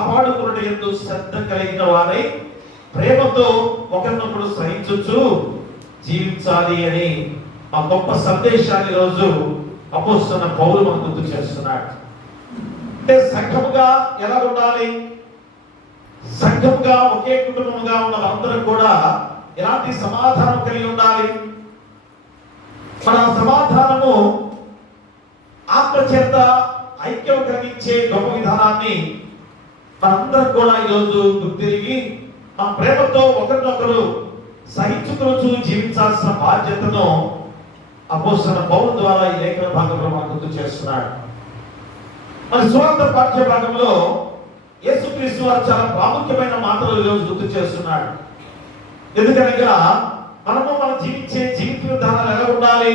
కాపాడుకున్నట్టు యందు శ్రద్ధ కలిగిన వారై ప్రేమతో ఒకరినొకరు సహించుచు జీవించాలి అని ఆ గొప్ప సందేశాన్ని రోజు అపోస్తలుడైన పౌలు మనకు గుర్తు చేస్తున్నాడు. అంటే సంఘముగా ఎలా ఉండాలి, సంఘముగా ఒకే కుటుంబముగా ఉన్న అందరూ కూడా ఎలాంటి సమాధానం కలిగి ఉండాలి. మన సమాధానము ఆత్మచేత ఐక్యం కలిగించే గొప్ప విధానాన్ని మనందరం కూడా ఈరోజు గుర్తిరిగి మన ప్రేమతో ఒకరినొకరు సహించుకొనుచు జీవించాల్సిన బాధ్యతను అపోస్తలుడైన పౌలు ద్వారా ఈ లేఖన భాగంలో మనకు గుర్తు చేస్తున్నాడు. మన సువార్త పాఠ్య భాగంలో యేసుక్రీస్తు వారు చాలా ప్రాముఖ్యమైన మాటలు ఈరోజు గుర్తు చేస్తున్నాడు. ఎందుకనగా మనము మనం జీవించే జీవిత విధానాలు ఎలా ఉండాలి.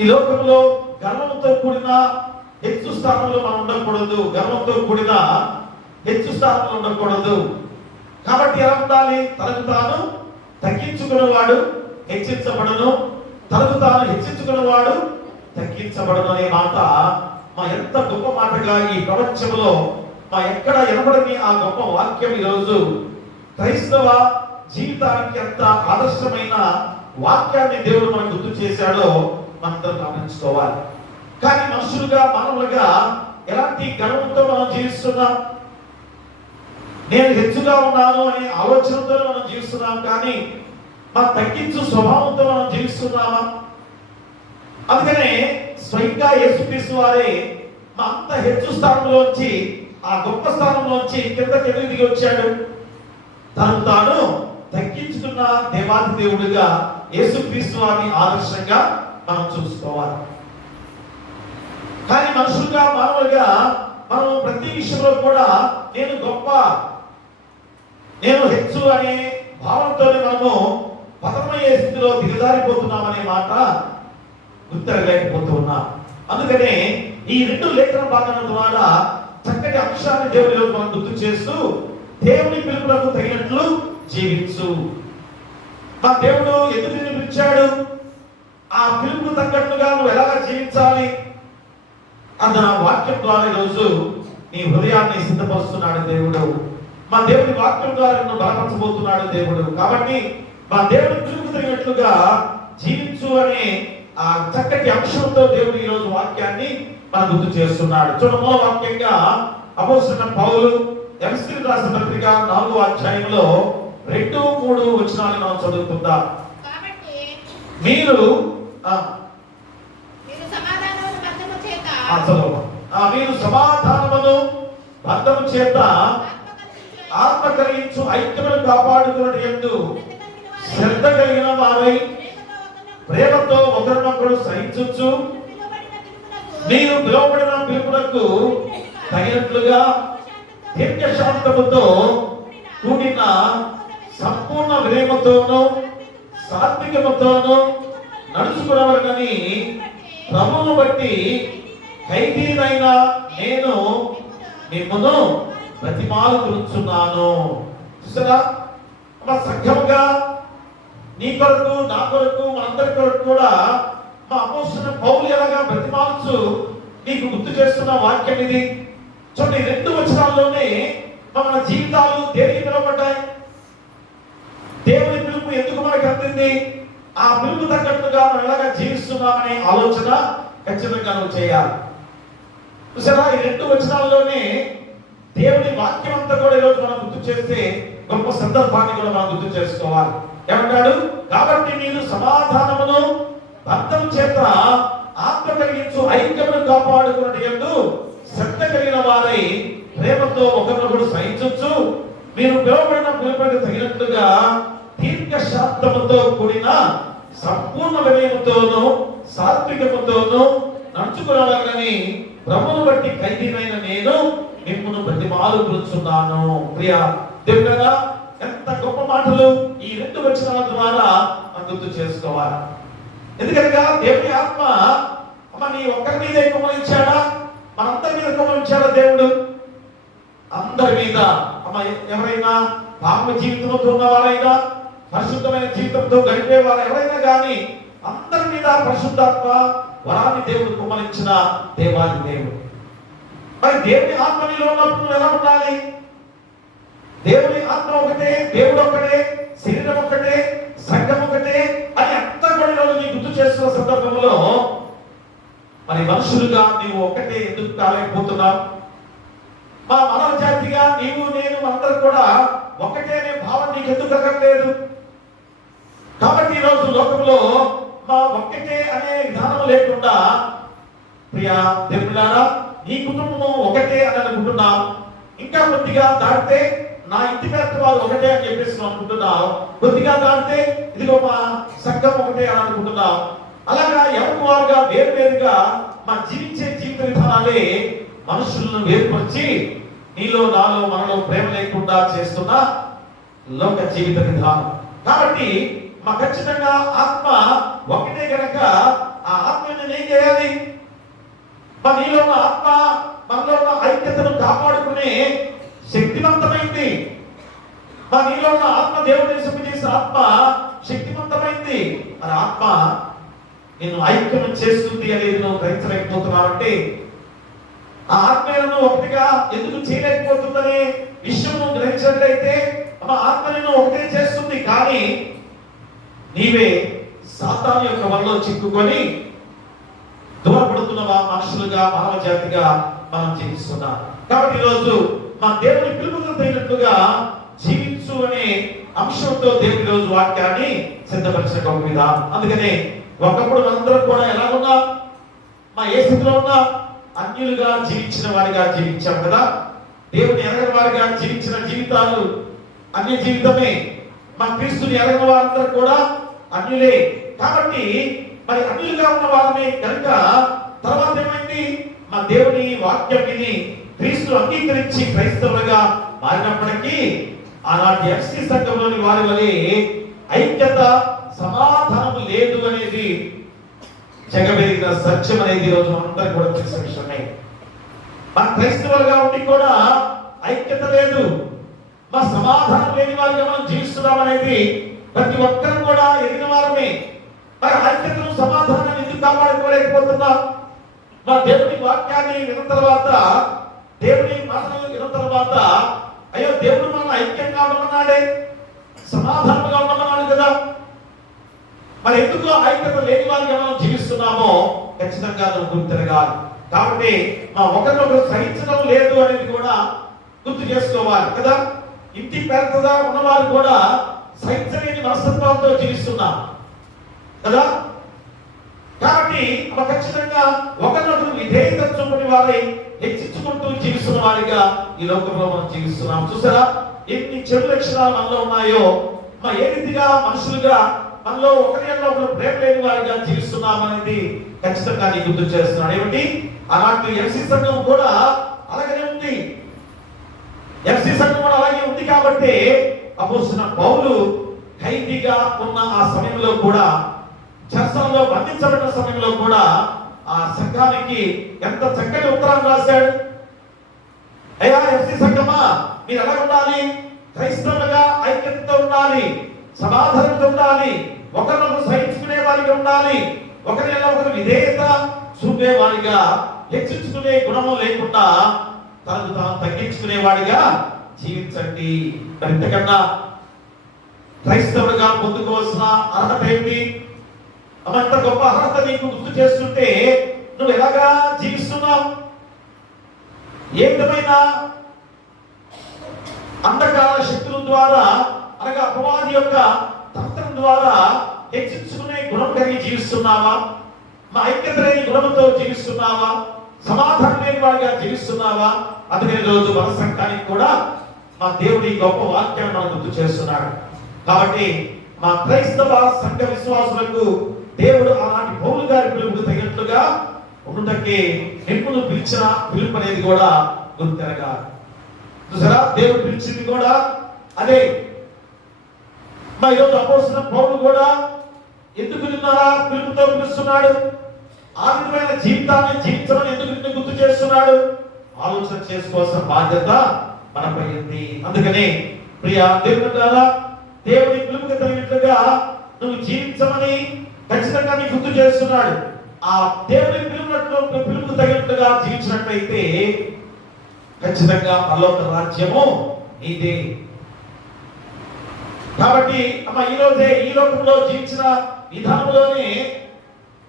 ఈ లోకంలో గర్వంతో కూడిన హెచ్చు స్థానంలో మనం ఉండకూడదు, గర్వంతో కూడిన హెచ్చు స్థానంలో ఉండకూడదు. కాబట్టి ఎలా ఉండాలి, తనకు తాను తగ్గించుకున్నవాడు హెచ్చించబడను, తనకు తాను హెచ్చించుకున్నవాడు తగ్గించబడను అనే మాట మా ఎంత గొప్ప మాటగా ఈ ప్రపంచంలో మా ఎక్కడ వినబడని ఆ గొప్ప వాక్యం ఈరోజు క్రైస్తవ జీవితానికి ఎంత ఆదర్శమైన వాక్యాన్ని దేవుడు మనకు గుర్తు చేశాడో మనందరం గమనించుకోవాలి. కానీ మనుషులుగా మానవులుగా ఎలాంటి గర్వంతో మనం జీవిస్తున్నాం, నేను హెచ్చుగా ఉన్నాను అనే ఆలోచనతో మనం జీవిస్తున్నాం. కానీ మన తగ్గించు స్వభావంతో మనం జీవిస్తున్నామా? అందుకనే స్వయంగా యేసుక్రీస్తు వారే మా అంత హెచ్చు స్థానంలోంచి ఆ గొప్ప స్థానంలోంచి కిందకి దిగి వచ్చాడు. తను తాను తగ్గించుకున్న దేవాది దేవుడిగా యేసుక్రీస్తు వారిని ఆదర్శంగా మనం చూసుకోవాలి. కానీ మనుషులుగా మానవులుగా మనం ప్రతి విషయంలో కూడా నేను గొప్ప, నేను హెచ్చు అనే భావంతోనే మనము పతనమయ్యే స్థితిలో దిగజారిపోతున్నామనే మాట గుర్తెరగలేకపోతూ ఉన్నాం. అందుకనే ఈ రెండు లేఖన భాగాల ద్వారా చక్కటి అంశాన్ని దేవుడి మనం గుర్తు చేస్తూ దేవుని పిలుపులకు తగినట్లు జీవించు. మా దేవుడు ఎందుకు నిన్ను పిలిచాడు, ఆ పిలుపుకు తగ్గట్లుగా నువ్వు ఎలాగా జీవించాలి అన్న వాక్యం ద్వారా ఈరోజు నీ హృదయాన్ని సిద్ధపరుస్తున్నాడు దేవుడు. మా దేవుడి వాక్యం ద్వారా నిన్ను బలపరచబోతున్నాడు దేవుడు. కాబట్టి మా దేవుడి పిలుపుకు తగినట్లుగా జీవించు అనే ఆ చక్కటి అంశంతో దేవుడు ఈరోజు వాక్యాన్ని మన గుర్తు చేస్తున్నాడు. చూడమో వాక్యంగా అపోస్తలుడైన పౌలు ఎఫెసీయులకు రాసిన పత్రిక 4వ అధ్యాయంలో 2-3 వచనాలు మనం చదువుకుందాం. మీరు సమాధానమును బంధము చేత ఆత్మ కలిగించు ఐక్యమును కాపాడుకున్నట్టు యందు శ్రద్ధ కలిగిన వారై ప్రేమతో ఒకరినొకరు సహించుచు మీరు పిలువబడిన పిలుపునకు తగినట్లుగా దీర్ఘశాంతముతో కూడిన సంపూర్ణ వినయముతోను సాత్వికముతోను నడుచుకున్నవారని ప్రభువును బట్టి ఖైదీనైన నేను మిమ్మును బ్రతిమాలుకొనుచున్నాను. చూసారా, మా సంఘముగా నీ కొరకు నా కొరకు మనందరి కొరకు కూడా మా అపోస్తలుడైన పౌలు ఎలాగా బ్రతిమాలుచు నీకు గుర్తు చేస్తున్న వాక్యం ఇది. చూడండి, 2 వచనాల్లోనే మన జీవితాలు దేనికి పిలువబడ్డాయి, దేవుని పిలుపు ఎందుకు మనకు అందింది, ఆ పిలుపు తగ్గట్టుగా మనం ఎలాగా జీవిస్తున్నామనే ఆలోచన ఖచ్చితంగా నువ్వు చేయాలి. చూసారా, ఈ 2 వచనాల్లోనే దేవుని వాక్యం అంతా కూడా ఈరోజు మనం గుర్తు చేస్తే గొప్ప సందర్భాన్ని కూడా మనం గుర్తు చేసుకోవాలి. ఏమంటాడు, కాబట్టి మీరు సమాధానమును బంధం చేత ఆత్మ కలిగించు ఐక్యమును కాపాడుకున్నట్టు యందు శ్రద్ధ కలిగిన వారై ప్రేమతో ఒకరినొకరు సహించొచ్చు. మీరు పిలువబడిన పిలుపునకు తగినట్లుగా దీర్ఘశాంతముతో కూడిన సంపూర్ణ వినయముతోను సాత్వికముతోను నడుచుకునవాలని ప్రభువును బట్టి ఖైదీనైన నేను మిమ్మును బ్రతిమాలుకొనుచున్నాను. ప్రియ దేవుడా, ఎంత గొప్ప మాటలు ఈ 2 వచనాల ద్వారా మనం గుర్తు చేసుకోవాలి. ఎందుకనగా దేవుని ఆత్మ నీ ఒక్కరి మీదే కుమ్మరించాడా, మనందరి మీద కుమ్మరించాడా దేవుడు? అందరి మీద. ఎవరైనా పాప జీవితంతో ఉన్నవారైనా పరిశుద్ధమైన జీవితంతో గడిపేవారు ఎవరైనా కానీ అందరి మీద పరిశుద్ధాత్మ వరాన్ని దేవుడు కుమ్మరించిన దేవాది దేవుడు. మరి దేవుని ఆత్మ నీలో ఉన్నప్పుడు నువ్వు ఎలా ఉండాలి? దేవుని ఆత్మ ఒకటే, దేవుడు ఒకటే, శరీరం ఒకటే, సంఘం ఒకటే అని అంతా కూడా నీకు గుర్తు చేస్తున్న సందర్భంలో మరి మనుషులుగా నీవు ఒకటే ఎందుకు కాలేకపోతున్నావు? మా మానవ జాతిగా నీవు నేను అందరూ కూడా ఒకటే అనే భావం నీకు ఎందుకు కలగట్లేదు? కాబట్టి ఈరోజు లోకంలో మా ఒక్కటే అనే విధానం లేకుండా ప్రియా దేవులారా నీ కుటుంబం ఒకటే అని అనుకుంటున్నావు. ఇంకా కొద్దిగా దాటితే నా ఇంటి పేరు వారు ఒకటే అని చెప్పేసి అనుకుంటున్నావు. కొద్దిగా దాటితే ఇదిగో మా సంఘం ఒకటే అని అనుకుంటున్నావు. అలాగా ఎవరి వారుగా వేరువేరుగా మా జీవించే జీవిత విధానాలే మనుషులను వేరుపరిచి నీలో నాలో మనలో ప్రేమ లేకుండా చేస్తున్న లోక జీవిత విధానం. కాబట్టి మా ఖచ్చితంగా ఆత్మ ఒకటే కనుక ఆ ఆత్మని ఏం చేయాలి? మా నీలో ఉన్న ఆత్మ మనలో ఉన్న ఐక్యతను కాపాడుకునే శక్తివంతమైంది. మా నీలో ఉన్న ఆత్మ దేవుడిని చేసే ఆత్మ శక్తివంతమైంది. మరి ఆత్మ నేను ఐక్యం చేస్తుంది అనేది నువ్వు గ్రహించలేకపోతున్నావంటే ఆ ఆత్మను ఒకటిగా ఎందుకు చేయలేకపోతుందనే విషయం నువ్వు గ్రహించినట్లయితే మా ఆత్మను ఒకటే చేస్తుంది. కానీ నీవే సాతాను యొక్క వలలో చిక్కుకొని దూరపడుతున్నవా మనుషులుగా మానవ జాతిగా మనం జీవిస్తున్నాం. కాబట్టి ఈరోజు మా దేవుని పిలుపుకు తగినట్లుగా జీవించు అనే అంశంతో దేవుని రోజు వాక్యాన్ని సిద్ధపరిచిన ఒక విధానం. అందుకనే ఒకప్పుడు మనందరం కూడా ఎలా ఉన్నా మా ఏ స్థితిలో ఉన్నా అన్యులుగా జీవించిన వారిగా జీవించాం కదా. దేవుని ఎరగని వారిగా జీవించిన జీవితాలు అన్య జీవితమే. మా క్రీస్తుని ఎరగని వారందరూ కూడా అన్యులే. కాబట్టి మరి అన్యులుగా ఉన్న వారిని కనుక తర్వాత ఏమైంది? మా దేవుని వాక్యం విని క్రీస్తు అంగీకరించి క్రైస్తవులుగా మారినప్పటికీ ఆనాటి ఎఫ్సి సంఘంలోని వారి వలె ఐక్యత సమాధానం లేదు అనేది జగమెరిగిన సత్యం అనేది ఈరోజు మనందరికీ కూడా తెలిసిన విషయమే. మా క్రైస్తవులుగా ఉండి కూడా ఐక్యత లేదు, మా సమాధానం లేని వారిగా మనం జీవిస్తున్నాం అనేది ప్రతి ఒక్కరూ కూడా ఎరిగిన వారమే. మరి ఐక్యతను సమాధానాన్ని ఎందుకు కాపాడుకోలేకపోతున్నాం? మా దేవుని వాక్యాన్ని విన్న తర్వాత, దేవుని మాటలు విన్న తర్వాత అయ్యో దేవుడు మనం ఐక్యంగా ఉండమన్నాడే, సమాధానంగా ఉండమన్నాడు కదా. మరి ఎందుకు ఐక్యత లేని వారిగా మనం జీవిస్తున్నామో ఖచ్చితంగా నువ్వు గుర్తిరగాలి. కాబట్టి మా ఒకరినొకరు సహించడం లేదు అనేది కూడా గుర్తు చేసుకోవాలి కదా. ఇంటి పెద్దగా ఉన్నవారు కూడా సహించలేని మనస్తత్వంతో జీవిస్తున్నాం కదా. కాబట్టి ఖచ్చితంగా ఒకరినొకరు విధేయత చూపని వారై హెచ్చించుకుంటూ జీవిస్తున్న వారిగా ఈ లోకంలో మనం జీవిస్తున్నాం. చూసారా ఎన్ని చెడు లక్షణాలు మనలో ఉన్నాయో, మా ఏ రీతిగా మనుషులుగా మనలో ఒకరు ప్రేమ లేని వారిగా జీవిస్తున్నాం అనేది ఖచ్చితంగా నీ గుర్తు చేస్తున్నాడు. ఏమిటి? అలాంటి ఎఫ్సి సంఘం కూడా అలాగే ఉంది. ఎఫ్సి సంఘం కూడా అలాగే ఉంది. కాబట్టి అపోస్తలుడైన పౌలు ఖైదీగా ఉన్న ఆ సమయంలో కూడా, చెరసాలలో బంధించబడిన సమయంలో కూడా ఆ సంఘానికి ఎంత చక్కటి ఉత్తరాన్ని రాశాడు. అయ్యా ఎఫ్సి సంఘమా, మీరు ఎలా ఉండాలి? క్రైస్తవులుగా ఐక్యతతో ఉండాలి, సమాధానంతో ఉండాలి, ఒకరినొకరు సహించుకునే వారిగా ఉండాలి, ఒకరిలో ఒకరు విధేయత చూపే వారిగా, హెచ్చించుకునే గుణము లేకుండా తనకు తాను తగ్గించుకునే వాడిగా జీవించండి. మరి ఇంతకన్నా క్రైస్తవుడిగా పొందుకోవాల్సిన అర్హత ఏంటి? అంత గొప్ప అర్హత నీకు గుర్తు చేస్తుంటే నువ్వు ఎలాగా జీవిస్తున్నావు? ఏ విధమైన అంధకార శక్తుల ద్వారా, అనగా అపవాది యొక్క తంత్రం ద్వారా హెచ్చించుకునే గుణం కలిగి జీవిస్తున్నావా? మా ఐక్యత లేని గుణంతో జీవిస్తున్నావా? సమాధానం లేని వాడిగా జీవిస్తున్నావా? అందుకని రోజు మన సంఘానికి కూడా మా దేవుడి గొప్ప వాక్యాన్ని మనం గుర్తు చేస్తున్నాడు. కాబట్టి మా క్రైస్తవ సంఘ విశ్వాసులకు దేవుడు అలాంటి పౌలు గారి పిలుపుకు తగినట్లుగా ఉండటకే నిన్ను పిలిచిన పిలుపు అనేది కూడా గుర్తెరగాలి. చూసారా, దేవుడు పిలిచింది కూడా అదే. మా ఈరోజు అపోస్తలుడైన పౌలు కూడా ఎందుకు నిన్నారా పిలుపుతో పిలుస్తున్నాడు? ఆ విధమైన జీవితాన్ని జీవించమని ఎందుకు నిన్ను గుర్తు చేస్తున్నాడు? ఆలోచన చేసుకోవాల్సిన బాధ్యత మనపై ఉంది. అందుకని ప్రియ దేవుడా, దేవుడి పిలుపుకి తగినట్లుగా నువ్వు జీవించమని ఖచ్చితంగా నీకు గుర్తు చేస్తున్నాడు. ఆ దేవుని పిలుపుకు తగినట్లుగా జీవించినట్లయితే ఖచ్చితంగా పరలోక రాజ్యము నీదే. కాబట్టి అమ్మ ఈరోజే ఈ లోకంలో జీవించిన విధానంలోనే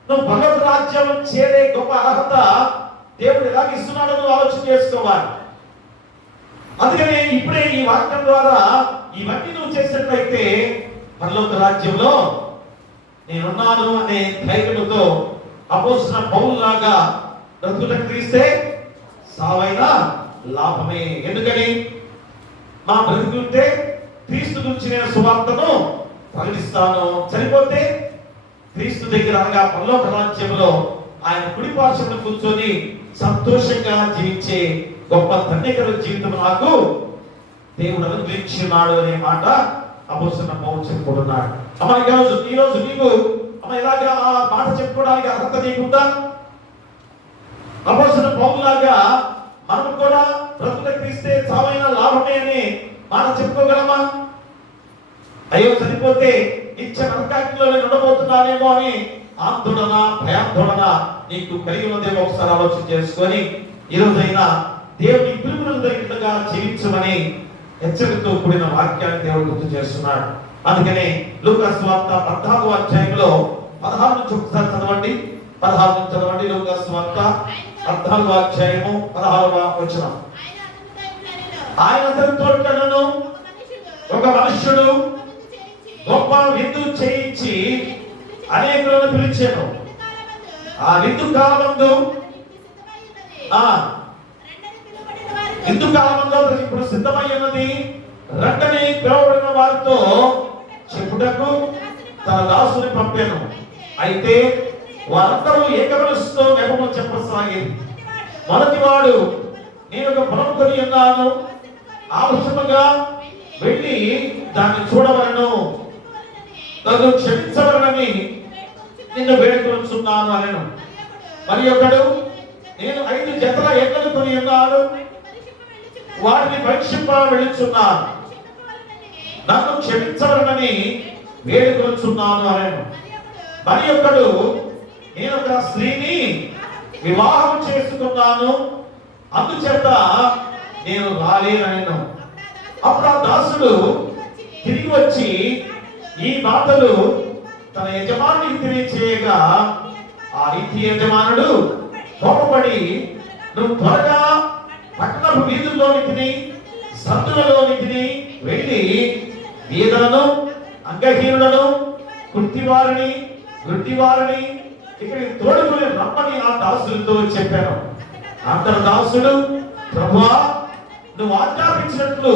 నువ్వు పరలోక రాజ్యం చేరే గొప్ప అర్హత దేవుడు ఎలాగిస్తున్నాడో నువ్వు ఆలోచన చేసుకోవాలి. అందుకనే ఇప్పుడే ఈ వాక్యం ద్వారా ఇవన్నీ నువ్వు చేసినట్లయితే పరలోక రాజ్యంలో నేనున్నాను అనే ధైర్యంతో అపోస్తలుడైన పౌలులాగా బ్రతుకుటకు క్రీస్తే సావైన లాభమే. ఎందుకని మా బ్రతుకుంటే క్రీస్తు గురించి నేను సువార్తను ప్రకటిస్తాను, చనిపోతే క్రీస్తు దగ్గర అనగా పరలోక రాజ్యంలో ఆయన కుడి పార్శ్వమున కూర్చొని సంతోషంగా జీవించే గొప్ప ధన్యకర జీవితం నాకు దేవుడు అనుగ్రహించున్నాడు అనే మాట అపోస్తలుడైన పౌలు చెప్పుకుంటున్నాడు. అమ్మ ఈ రోజు నీకు అమ్మ ఇలాగా ఆ మాట చెప్పుకోవడానికి అర్హత నీకుందా? అపోస్తలుడైన పౌలులాగా మనం కూడా బ్రతుకుటకు క్రీస్తే సావైన లాభమే అని మాట చెప్పుకోగలమా? అయ్యో చనిపోతే నిత్య నరకాగ్నిలో నేను ఉండబోతున్నానేమో అని ఆందోళన భయాందోళన నీకు కలిగి ఉన్నదేమో ఒకసారి ఆలోచన చేసుకొని ఈరోజైనా దేవుని పిలుపులకు తగినట్టుగా జీవించమని హెచ్చరికతో కూడిన వాక్యాన్ని దేవుడు గుర్తు చేస్తున్నాడు. అందుకనే లూకా సువార్త 14వ అధ్యాయంలో 16 నుంచి ఒకసారి చదవండి. 16 నుంచి చదవండి. లూకా సువార్త 14వ అధ్యాయము 16వ వచనం. ఆయన అతనితో ఇట్లనెను, ఒక మనుష్యుడు గొప్ప విందు చేయించి అనేకులను పిలిచాను. ఆ విందు కాలమందు ఇప్పుడు సిద్ధమై ఉన్నది. రండని పిలువబడిన వారితో చెప్పుటకు తన దాసుని పంపాను. అయితే వారందరూ ఏకమనస్సుతో నెపము చెప్పసాగింది. మొదటివాడు, నేను ఒక పొలం కొని ఉన్నాను, ఆవశ్యముగా వెళ్ళి దాన్ని చూడవలను, నన్ను క్షమించవలనని నిన్ను వేడుకొనుచున్నాను అనెను. మరి ఒకడు, నేను 5 జతల ఎడ్లను కొని ఉన్నాను, వాటిని పరీక్షింప వెళ్ళుచున్నాను, నన్ను క్షమించవలనని వేడుకొనుచున్నాను అనెను. మరి ఒకడు, నేను ఒక స్త్రీని వివాహం చేసుకున్నాను, అందుచేత నేను రాలేనెను. అప్పుడు ఆ దాసుడు తిరిగి వచ్చి ఈ మాటలు తన యజమానికి తెలియచేయగా ఆ ఇంటి యజమానుడు కోపపడి, నువ్వు త్వరగా పట్టణపు వీధుల్లోనికి సందులలోనికి వెళ్ళి వీధులను, అంగహీనులను, కుంటివారిని, గుడ్డివారిని ఇక్కడికి తోడుకొని రమ్మని ఆ దాసులతో చెప్పాను. అంతట దాసుడు, ప్రభువా, నువ్వు ఆజ్ఞాపించినట్లు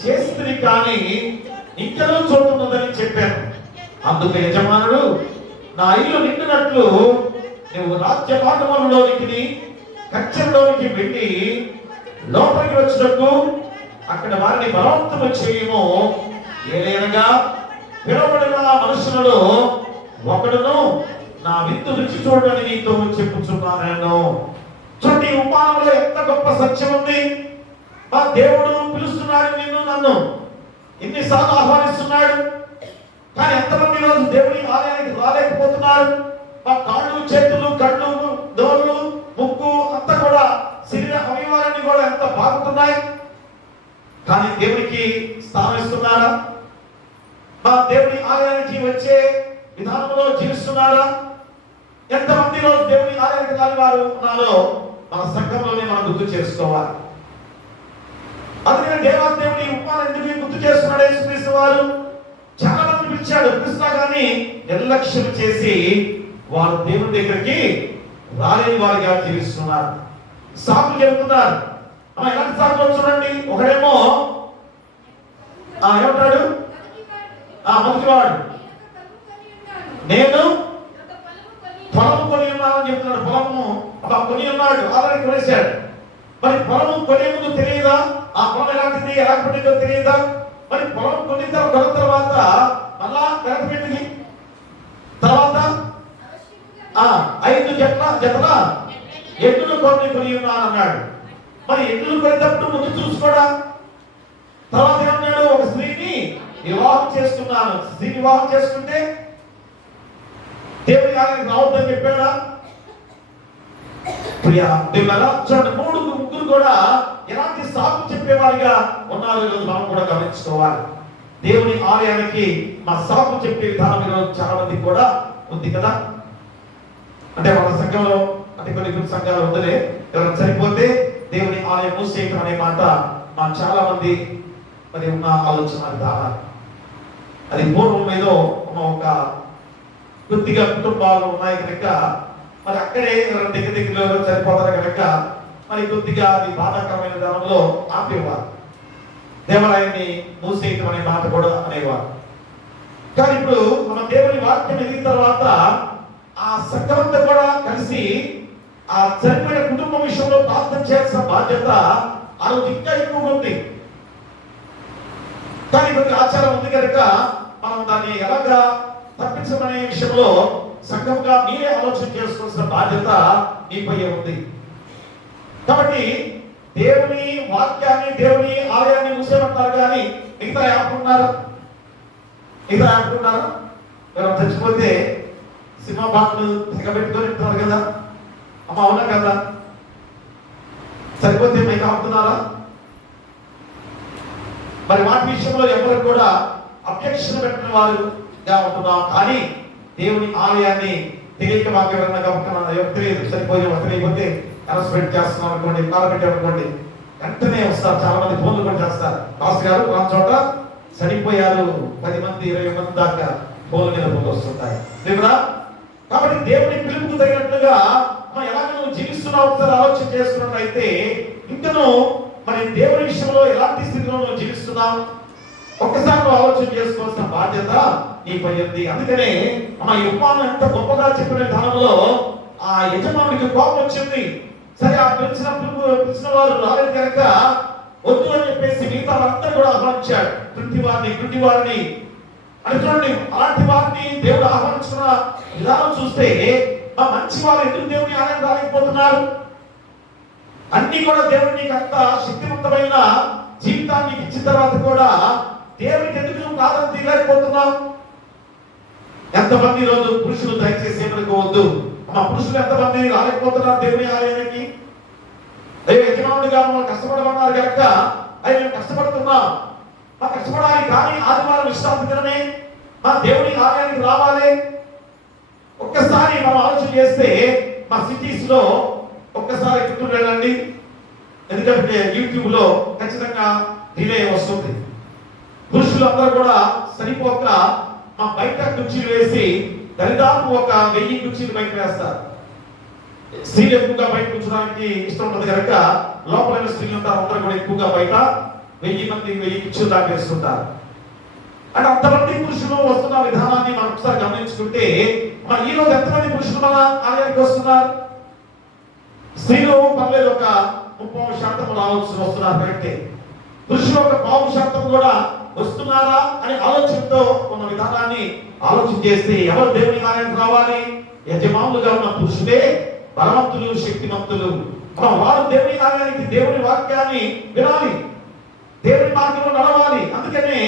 చేస్తుంది కానీ ఇంకనూ చోటున్నదని చెప్పాను. అందుకు యజమానుడు, నా ఇల్లు నిండినట్లు నువ్వు రాజ్యపాఠములలోనికి కచ్చలోనికి వెళ్ళి లోపలికి వచ్చినట్టు అక్కడ వారిని బలవంతము చేయము. ఏలైనగా పిలువబడిన మనుషులలో ఒకడును నా విందు రుచి చూడని నీతో చెప్పుచున్నాను. చూడండి, ఈ ఉపమానంలో ఎంత గొప్ప సత్యం ఉంది. మా దేవుడు పిలుస్తున్నాడు నిన్ను నన్ను, ఎన్నిసార్లు ఆహ్వానిస్తున్నాడు. కానీ ఎంతమంది రోజు దేవుని ఆలయానికి రాలేకపోతున్నారు. మా కాళ్ళు, చేతులు, కళ్ళు, దోళ్ళు, ముక్కు అంతా కూడా శరీర అవయవాలన్నీ కూడా ఎంత బాగుతున్నాయి. కానీ దేవునికి స్థానం ఇస్తున్నారా? మా దేవుని ఆలయానికి వచ్చే విధానంలో జీవిస్తున్నారా? ఎంతమంది రోజు దేవుని ఆలయానికి రాని వారు ఉన్నారో మన సంఘంలోనే మనం గుర్తు చేసుకోవాలి. అందుకని దేవాదేవుని ఉపమానం ఎందుకు గుర్తు చేస్తున్నాడు యేసుక్రీస్తు వారు? చాలా మంది పిలిచాడు, పిలుస్తున్నా కానీ నిర్లక్ష్యం చేసి వారు దేవుని దగ్గరికి రాలేని వారిగా జీవిస్తున్నారు. సాకులు చెబుతున్నారు. ఎలాంటి సాకులు చూడండి. ఒకడేమో ఏమంటాడు, మొదటివాడు, నేను పొలము కొని ఉన్నానని చెప్తున్నాడు. పొలము అలా కొని ఉన్నాడు, ఆల్రెడీ కొనేశాడు. మరి పొలము కొనే ముందు తెలియదా? ఆ పొలం ఎలాంటిది, ఎలా కొనేదో తెలియదా? మరి పొలం కొన్న తర్వాత మళ్ళా పెరగబెట్టింది. తర్వాత 5 జతల ఎద్దులు కొని ఉన్నాను అన్నాడు. మరి ఎద్దులు కొనేటప్పుడు ముందు చూసుకోడా? తర్వాత ఏమన్నాడు, ఒక స్త్రీని వివాహం చేసుకున్నాను. స్త్రీ వివాహం చేసుకుంటే దేవుని ఆలయానికి రావద్దని చెప్పాడా? ప్రియా దేవులారా, చూడండి, ముగ్గురు కూడా ఎలాంటి సాకు చెప్పేవారిగా ఉన్నారు ఈరోజు మనం కూడా గమనించుకోవాలి. దేవుని ఆలయానికి మా సాకు చెప్పే విధానం ఈరోజు చాలా మంది కూడా ఉంది కదా. అంటే మన సంఘంలో, అంటే కొన్ని సంఘాలు ఉందలే, ఎవరైనా చనిపోతే దేవుని ఆలయం మూసేయటం అనే మాట మా చాలా మంది మరి ఉన్న ఆలోచన విధానం. అది పూర్వం ఏదో ఒక కొద్దిగా కుటుంబాలు ఉన్నాయి కనుక మరి అక్కడే దగ్గర దగ్గరలో చనిపోతారు కనుక మరి కొద్దిగా అది బాధాకరమైన విధానంలో ఆపేవారు. దేవాలయాన్ని మూసేయటం అనే మాట కూడా అనేవారు. కానీ ఇప్పుడు మన దేవుని వాక్యం ఎదిగిన తర్వాత ఆ సంఘమంతా కూడా కలిసి ఆ చనిపోయిన కుటుంబం విషయంలో ప్రార్థన చేయాల్సిన బాధ్యత ఆ రోజు ఇంకా ఎక్కువగా ఉంది. కానీ కొద్ది ఆచారం ఉంది కనుక మనం దాన్ని ఎలాగా తప్పించమనే విషయంలో సంఘంగా మీరే ఆలోచన చేసుకోవాల్సిన బాధ్యత మీపై ఉంది. కాబట్టి దేవుని వాక్యాన్ని, దేవుని ఆలయాన్ని మూసేమంటారు కానీ మిగతా ఆపుకున్నారా? మీరు చచ్చిపోతే సినిమా బాటలు తెగబెట్టుకొని ఇస్తున్నారు కదా అమ్మ, అవునా కదా? సరిపోతే మీకు ఆపుతున్నారా? మరి వాటి విషయంలో ఎవరు కూడా అబ్జెక్షన్ పెట్టిన వారుగా ఉంటున్నాం. కానీ దేవుని ఆలయాన్ని తెలియక మాకు ఎవరన్నా గమనిస్తున్నాను, ఎవరు తెలియదు, తెలియకపోతే అనౌన్స్మెంట్ చేస్తున్నాం అనుకోండి, కాలు పెట్టామనుకోండి, వెంటనే వస్తారు. చాలా మంది ఫోన్లు కూడా చేస్తారు, రాసు గారు మన చోట చనిపోయారు, 10 మంది 20 మంది దాకా ఫోన్ల మీద ఫోన్లు వస్తుంటాయి. కాబట్టి దేవుని పిలుపుకు తగినట్లుగా మనం ఎలాగ నువ్వు జీవిస్తున్నావు ఒకసారి ఆలోచన చేసుకున్నట్లయితే ఇంకను మరి దేవుని విషయంలో ఎలాంటి స్థితిలో నువ్వు జీవిస్తున్నావు ఒక్కసారి నువ్వు ఆలోచన చేసుకోవాల్సిన బాధ్యత నీపై ఉంది. అందుకనే మన ఈ ఉపమానం ఎంత గొప్పగా చెప్పిన విధానంలో ఆ యజమానికి కోపం వచ్చింది. సరే, ఆ పిలిచిన వారు రాలేదు కనుక వద్దు అని చెప్పేసి మిగతా వారందరూ కూడా ఆహ్వానించాడు. గుడ్డి వారిని అని చూడండి. అలాంటి వారిని దేవుడు ఆహ్వానించిన విధానం చూస్తే ఆ మంచి వారు ఎందుకు దేవుని ఆలయం రాలేకపోతున్నారు? అన్ని కూడా దేవుడు నీకు అంత శక్తివంతమైన జీవితాన్ని ఇచ్చిన తర్వాత కూడా దేవునికి ఎందుకు నువ్వు ప్రాధాన్యత తీయలేకపోతున్నావు? ఎంతమంది రోజు పురుషులు దయచేసి ఏమనుకోవద్దు, మా పురుషులు ఎంతమంది రాలేకపోతున్నారు దేవుని ఆలయానికి? అయ్యో యజమానుడిగా మనం కష్టపడమన్నారు కనుక అయ్యో మేము కష్టపడుతున్నాం, మా కష్టపడాలి, కానీ ఆదివారం విశ్రాంతి దినమే మా దేవుని ఆలయానికి రావాలి. ఒక్కసారి మనం ఆలోచన చేస్తే మా సిటీస్ లో ఒక్కసారి గుర్తు వెళ్ళండి, ఎందుకంటే యూట్యూబ్ లో ఖచ్చితంగా డిలే వస్తుంది. పురుషులు అందరూ కూడా సరిపోక మా బయట కుర్చీలు వేసి దరిదాపు ఒక 1000 కుర్చీలు బయట వేస్తారు. స్త్రీలు ఎక్కువగా బయట కూర్చోడానికి ఇష్టం ఉంటుంది కనుక లోపల స్త్రీలు అందరూ కూడా ఎక్కువగా బయట 1000 కుర్చీలు దాకా వేస్తుంటారు. అంటే అంతమంది పురుషులు వస్తున్న విధానాన్ని మనం ఒకసారి గమనించుకుంటే మన ఈ రోజు ఎంతమంది పురుషులు మన ఆలయానికి వస్తున్నారు? స్త్రీలు పర్లేదు ఒక 30% రావచ్చు, వస్తున్నారు కరెక్టే. పురుషులు ఒక 5% కూడా వస్తున్నారా అని ఆలోచనతో ఉన్న విధానాన్ని ఆలోచన చేస్తే ఎవరు దేవుని ఆలయానికి రావాలి? యజమానులుగా ఉన్న పురుషులే బలవంతులు, శక్తిమంతులు. వారు దేవుని ఆలయానికి దేవుని వాక్యాన్ని వినాలి, దేవుని మార్గంలో నడవాలి. అందుకనే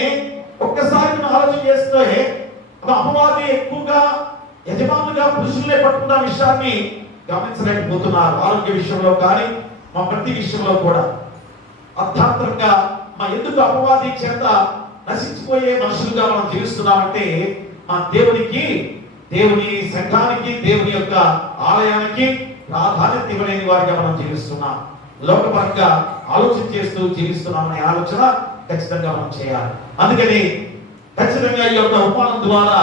ఒక్కసారి మనం ఆలోచన చేస్తే అపవాది ఎక్కువగా యజమానులుగా పురుషులనే పట్టుకున్న విషయాన్ని గమనించలేకపోతున్నారు. ఆరోగ్య విషయంలో కానీ మా ప్రతి విషయంలో కూడా అర్థాంతరంగా మా ఎందుకు అపవాది చేత నశించిపోయే మనుషులుగా మనం జీవిస్తున్నామంటే మా దేవునికి, దేవుని సంఘానికి, దేవుని యొక్క ఆలయానికి ప్రాధాన్యత ఇవ్వలేని వారిగా మనం జీవిస్తున్నాం. లోకపరంగా ఆలోచన చేస్తూ జీవిస్తున్నామనే ఆలోచన ఖచ్చితంగా మనం చేయాలి. అందుకని ఖచ్చితంగా ఈ యొక్క ఉపమానం ద్వారా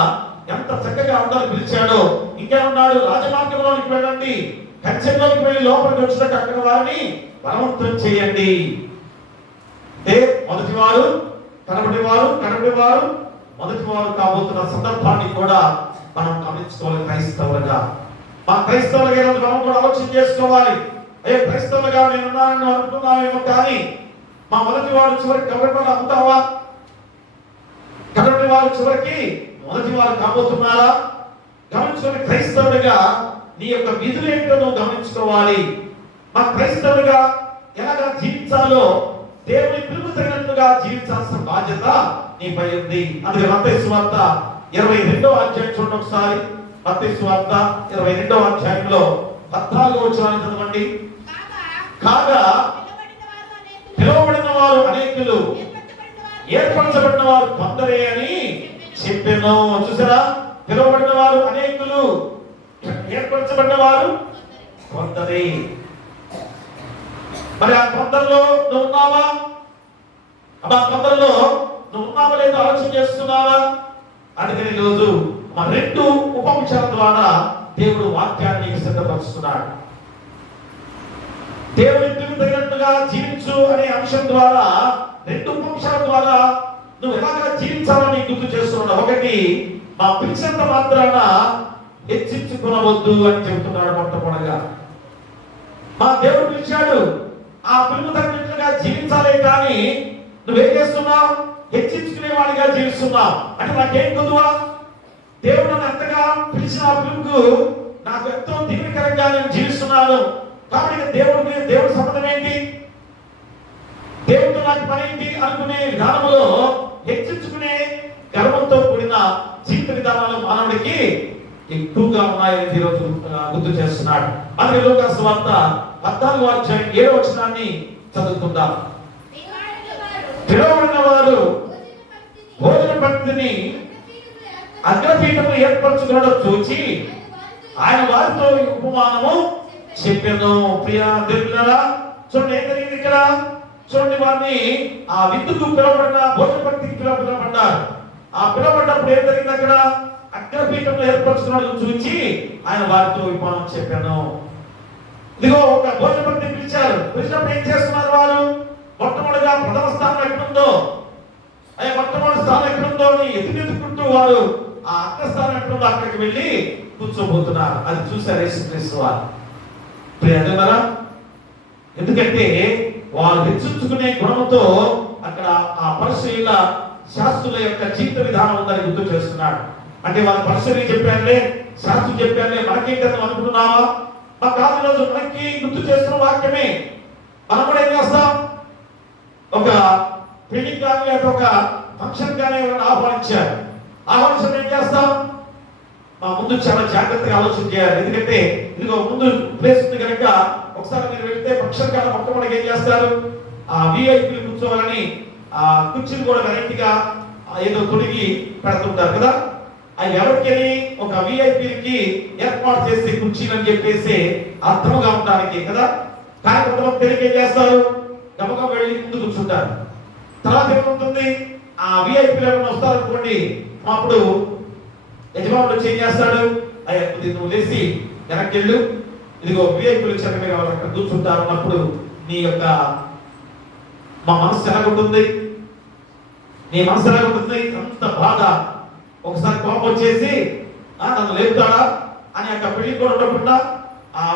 ఎంత చక్కగా అందరూ పిలిచాడో, ఇంకేమన్నాడు? రాజమార్గంలోనికి వెళ్ళండి, కంచెంలోకి వెళ్ళి లోపలికి వచ్చినట్టు అక్కడ వారిని బలవంతం చేయండి. అంటే మొదటి వారు కనబడి వారు మొదటి వారు కాబోతున్న సందర్భాన్ని కూడా మనం గమనించుకోవాలి. క్రైస్తవులుగా మా క్రైస్తవులుగా మనం కూడా ఆలోచన చేసుకోవాలి. క్రైస్తవులుగా నేనున్నానని అనుకున్నామేమో, కానీ మా మొదటి వారు చివరికి కనబడి అమ్ముతావా? కనబడి వారు చివరికి మొదటి వారు కాబోతున్నారా? గమనించుకుని క్రైస్తవుడిగా నీ యొక్క విధులు ఏంటో నువ్వు గమనించుకోవాలి. మా క్రైస్తవుడిగా ఎలాగా జీవించాలో దేవుని పిలుపు తగినట్లుగా జీవించాల్సిన బాధ్యత నీపై ఉంది. అందుకే మత్తయి సువార్త 22వ అధ్యాయం చూడండి ఒకసారి. మత్తయి సువార్త 22వ అధ్యాయంలో 14వ వచనాన్ని చదవండి. కాగా కాగా పిలువబడిన వారు అనేకులు, ఏర్పరచబడిన వారు కొందరే అని చెప్పాను. చూసారా, పిలువబడిన వారు అనేకులు, ఏర్పరచబడిన వారు కొందరే. మరి ఆ కొందరిలో నువ్వు ఉన్నావా? ఆ కొందరిలో నువ్వు ఉన్నావా లేదో ఆలోచన చేస్తున్నావా? అందుకని ఈరోజు మా 2 ఉపంశాల ద్వారా దేవుడు వాక్యాన్ని సిద్ధపరుస్తున్నాడు. దేవుని తగినట్టుగా జీవించు అనే అంశం ద్వారా 2 ఉపంశాల ద్వారా నువ్వు ఎలాగా జీవించాలని గుర్తు చేస్తున్నాడు. ఒకటి, మా పిలిచినంత మాత్రాన హెచ్చించుకునవద్దు అని చెబుతున్నాడు. మొట్టమొదటిగా మా దేవుడు పిలిచాడు, ఆ పిలుపు తగినట్లుగా జీవించాలే కానీ నువ్వేం చేస్తున్నావు? హెచ్చించుకునే వాడిగా జీవిస్తున్నావు. అంటే నాకేం కుదువా? దేవుడు నన్ను ఎంతగా పిలిచిన ఆ పిలుపుకు నాకు ఎంతో దీవెనకరంగా నేను జీవిస్తున్నాను. కాబట్టి దేవుడి సంబంధం ఏంటి, దేవుడితో నాకు పని ఏంటి అనుకునే విధానంలో హెచ్చించుకునే గర్వంతో కూడిన జీవిత విధానాలు మానవుడికి ఎక్కువగా ఉన్నాయని ఈరోజు గుర్తు చేస్తున్నాడు. అందుకే లూకా సువార్త 14వ అధ్యాయం 7వ వచనాన్ని చదువుకుందాం. పిలువబడిన వారు భోజన పంక్తిని అగ్రపీఠము ఏర్పరచుకోవడం చూచి ఆయన వారితో ఉపమానము చెప్పాను. ప్రియ దేవులారా, చూడండి ఏం జరిగింది ఇక్కడ. చూడండి, వారిని ఆ విందుకు పిలువబడిన భోజన పంక్తికి పిలువబడ్డారు. ఆ పిలువబడ్డప్పుడు ఏం జరిగింది? అక్కడ అగ్రపీఠంలో ఏర్పరచుకున్నాడు చూచి ఆయన వారితో ఉపమానం చెప్పాను. ఇదిగో ఒక భోజన పంక్తిని పిలిచారు. పిలిచినప్పుడు ఏం చేస్తున్నారు వారు? మొట్టమొదటిగా ప్రథమ స్థానం ఎక్కడుందో, అయ్యా మొట్టమొదటి స్థానం ఎక్కడుందో అని ఎదుగుకుంటూ వారు ఆ అగ్రస్థానం ఎక్కడుందో అక్కడికి వెళ్ళి కూర్చోబోతున్నారు. అది చూశారు యేసుక్రీస్తు వారు. ప్రియమరా, ఎందుకంటే వారు హెచ్చించుకునే గుణంతో అక్కడ ఆ పరిశీల శాస్త్రుల యొక్క జీవిత విధానం ఉందని గుర్తు చేస్తున్నాడు. అంటే వాళ్ళ పరిశీలి చెప్పారులే, శాస్త్రులు చెప్పారులే, మనకేంటని అనుకుంటున్నావా? మా కాదు, రోజు మనకి గుర్తు చేస్తున్న వాక్యమే. మనం కూడా ఏం చేస్తాం? ఒక పెళ్లికి కానీ లేదా ఒక ఫంక్షన్ కానీ ఎవరైనా ఆహ్వానించారు. ఆహ్వానించడం ఏం చేస్తాం? మా ముందు చాలా జాగ్రత్తగా ఆలోచన చేయాలి. ఎందుకంటే ఇదిగో ముందు ప్లేస్ ఉంది కనుక ఒకసారి మీరు వెళ్తే ఫంక్షన్ కన్నా మొట్టమొదటిగా ఏం చేస్తారు? ఆ విఐపీలు కూర్చోవాలని ఆ కుర్చీలు కూడా వెరైటీగా ఏదో తొడిగి పెడుతుంటారు కదా. అవి ఎవరికి ఒక విఐపీకి ఏర్పాటు చేసే కుర్చీలు అని చెప్పేసి అర్థముగా ఉండడానికి కదా. కానీ కొంతమంది తెలియక ఏం చేస్తారు? గమగా వెళ్ళి ముందు కూర్చుంటారు. తర్వాత ఏమవుతుంది? ఆ విఐపీలు ఎవరైనా వస్తారనుకోండి, అప్పుడు యజమానుడు వచ్చి ఏం చేస్తాడు? అయ్యా నువ్వు లేచి వెనక్కి వెళ్ళు, ఇదిగో విఐపీలు వచ్చాక మీరు అక్కడ కూర్చుంటారు అన్నప్పుడు నీ యొక్క మా మనసు ఎలాగుంటుంది? నీ మనసు ఎలాగుంటుంది? అంత బాధ. ఒకసారి కోపం వచ్చేసి నన్ను లేపుతాడా అని అక్కడ పెళ్లి కూడా ఉండకుండా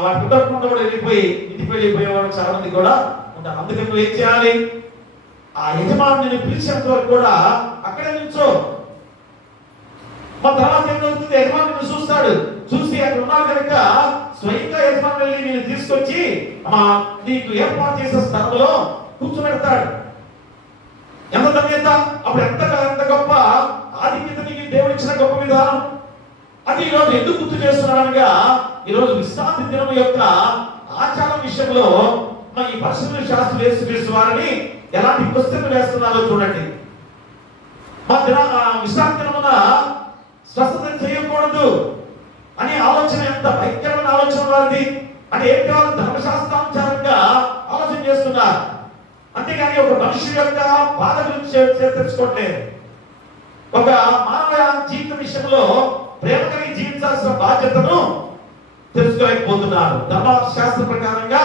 వాటి ఉండకుండా కూడా వెళ్ళిపోయి ఇంటికి వెళ్ళిపోయేవాడు చాలా మంది కూడా ఉంటారు. అందుకని నువ్వు ఏం చేయాలి? ఆ యజమానుని పిలిచేంత వరకు కూడా అక్కడే నుంచో. మా తర్వాత ఏం జరుగుతుంది? యజమాని చూస్తాడు, చూసి అక్కడ ఉన్నారు కనుక స్వయంగా యజమాని వెళ్ళి నేను తీసుకొచ్చి నీకు ఏర్పాటు చేసే స్థలంలో కూర్చోబెడతాడు. ఎంత ధన్యత! అప్పుడు ఎంత గొప్ప ఆధిక్యత నీకు దేవుడు ఇచ్చిన గొప్ప విధానం. అది ఈరోజు ఎందుకు గుర్తు చేస్తున్నాడనగా, ఈరోజు విశ్రాంతి దినం యొక్క ఆచారం విషయంలో ఈ పరిశుద్ధ శాస్త్రులు యేసుక్రీస్తు వారిని ఎలాంటి క్వశ్చన్లు వేస్తున్నారో చూడండి. మా విశ్రాంతి దినమున స్వస్థత చేయకూడదు అనే ఆలోచన ఎంత భయంకరమైన ఆలోచన వారిది. అంటే ఏం కావాలి? ధర్మశాస్త్రానుసారంగా ఆలోచన చేస్తున్నారు. అంతేగాని ఒక మనిషి యొక్క బాధ గురించి తెలుసుకోవట్లేదు. ఒక మానవ జీవిత విషయంలో ప్రేమ కలిగి జీవించాల్సిన బాధ్యతను తెలుసుకోలేకపోతున్నారు. ధర్మశాస్త్ర ప్రకారంగా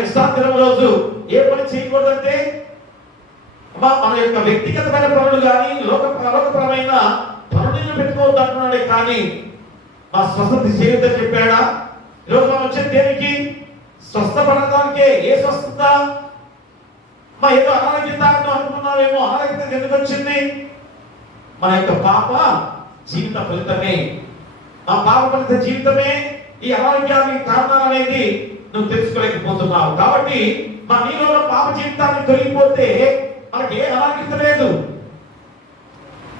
విశ్రాంతి దినం రోజు ఏ పని చేయకూడదంటే మన యొక్క వ్యక్తిగతమైన పనులు కానీ లోకపరమైన పనులను పెట్టుకోవద్దు అంటున్నాడే కానీ మా స్వస్థత చేయొద్దని చెప్పాడా? ఈరోజు మనం వచ్చేది దేనికి? స్వస్థపడటానికే. ఏ స్వస్థత? ఏదో అనారోగ్యత అనుకున్నావేమో. అనారోగ్యత ఎందుకు వచ్చింది? మన యొక్క పాప జీవిత ఫలితమే. ఆ పాప ఫలిత జీవితమే ఈ అనారోగ్యానికి కారణాలు అనేది నువ్వు తెలుసుకోలేకపోతున్నావు. కాబట్టి నీలో పాప జీవితాన్ని తొలగిపోతే మనకి ఏ అనారోగ్యత లేదు.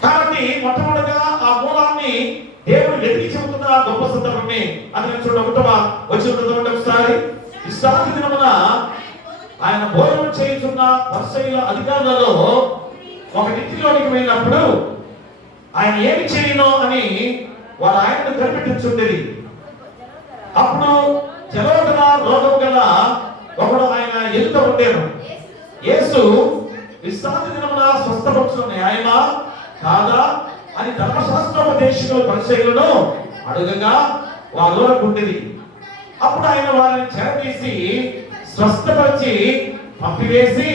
కాబట్టి మొట్టమొదటిగా ఆ మూలాన్ని దేవుడు వెతికి చెబుతున్నారు. గొప్ప సందర్భమే. అందుకని చూడండి, ఒకసారి విశ్రాంతి దినమున ఆయన భోజనం చేయుచున్న పరిసయ్యుల అధికారులలో ఒకరింటిలోనికి వెళ్ళినప్పుడు ఆయన ఏమి చేయను అని వారు ఆయనను కనిపెట్టించుండేది. అప్పుడు జలోదర రోగం గల ఒకడు ఆయన ఎదుట ఉండేను. యేసు విశ్రాంతి దినమున స్వస్థపరచున న్యాయమా కాదా అని ధర్మశాస్త్రోపదేశకులు పరిసయ్యులను అడుగగా వారు ఉండేది. అప్పుడు ఆయన వారిని చెరదీసి స్వస్థపరిచి పంపివేసి,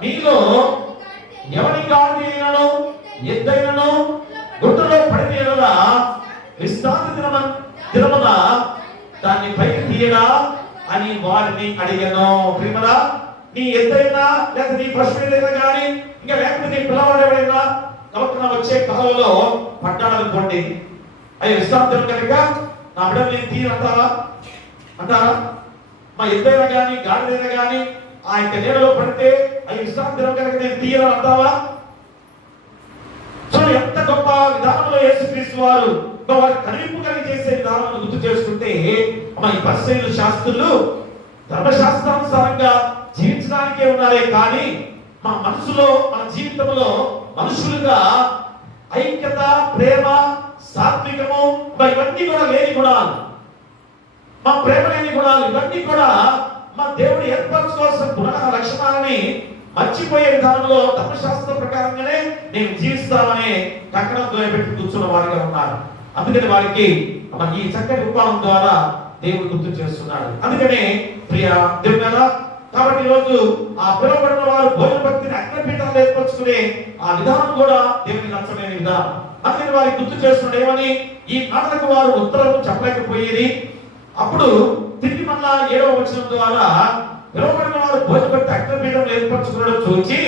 మీలో ఎవరి గాడి అయినను ఎద్దైనను గుట్టలో పడిన విశ్రాంతి దినమున దాన్ని పైకి తీయడా అని వారిని అడిగాను. ప్రియమరా, నీ ఎద్దైనా లేదా నీ పశువు ఏదైనా కానీ ఇంకా లేకపోతే నీ పిల్లవాడైనా కలపన వచ్చే కాలంలో పడ్డాడనుకోండి, అవి విశ్రాంతి కనుక నా బిడ్డ నేను తీయనంటారా అంటారా? మా ఎద్దైనా కానీ గాడిదైనా కానీ ఆ యొక్క నీడలో పడితే అవి విశ్రాంతి కనుక నేను తీయను అంటావా? సో ఎంత గొప్ప విధానంలో యేసుక్రీస్తు వారు వారి కనిపింపు కలిగి చేసే విధానాలను గుర్తు చేసుకుంటే, ఈ పరిసయ్యులు శాస్త్రులు ధర్మశాస్త్రానుసారంగా జీవించడానికే ఉన్నారే కానీ మా మనసులో మన జీవితంలో మనుషులుగా ఐక్యత, ప్రేమ, సాత్వికము ఇవన్నీ కూడా లేని గుణాలు, మా ప్రేమ లేని గుణాలు, ఇవన్నీ కూడా మా దేవుడు ఏర్పరచుకోవాల్సిన గుణ లక్షణాలని మర్చిపోయే విధానంలో ధర్మశాస్త్ర ప్రకారంగానే నేను జీవిస్తామని కక్కడం పెట్టి కూర్చున్న వారిగా ఉన్నారు. అందుకని వారికి ఈ చక్కటి రూపాల ద్వారా దేవుడు గుర్తు చేస్తున్నాడు. అందుకనే ప్రియ దేవుడా, కాబట్టి ఈరోజు ఆ పిలువబడిన వారు భోజన భక్తిని అగ్నిపీఠాలు ఏర్పరచుకునే ఆ విధానం కూడా దేవుని నచ్చలేని విధానం. అందుకని వారికి గుర్తు చేస్తున్నాడు ఏమని, ఈ మాటలకు వారు ఉత్తరం చెప్పలేకపోయేది. అప్పుడు తిరిగి మళ్ళా 7వ వచనం ద్వారా పిలువబడిన వారు భోజన భక్తి అగ్నిపీఠం ఏర్పరచుకున్నాడు చూచి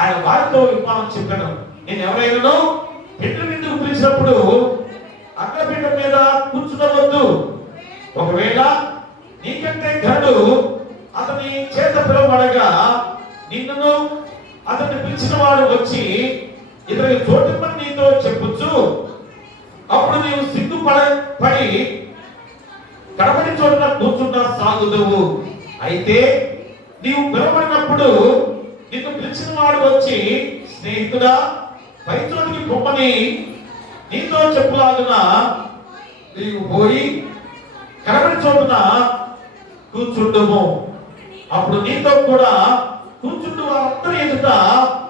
ఆయన వారితో విమానం చెప్పాను, నేను ఎవరైనా పెళ్లి విందుకు పిలిచినప్పుడు అగ్నిపీఠం మీద కూర్చునవద్దు. ఒకవేళ నీకంటే ఘనుడు అతని చేత పిలువబడగా నిన్ను అతన్ని పిలిచిన వాడు వచ్చి ఇతని చోటుపని నీతో చెప్పొచ్చు. అప్పుడు నీవు సిగ్గుపడి కడపడి చోటున కూర్చున్నా సాగుదువు. అయితే నీవు పిలువబడినప్పుడు నిన్ను పిలిచిన వాడు వచ్చి స్నేహితుడా పై చోటికి పొమ్మని నీతో చెప్పులాగున నీవు పోయి కడపడి చోటున కూర్చుండుము. అప్పుడు నీతో కూడా కూర్చుంటూ వారందరూ ఎదుట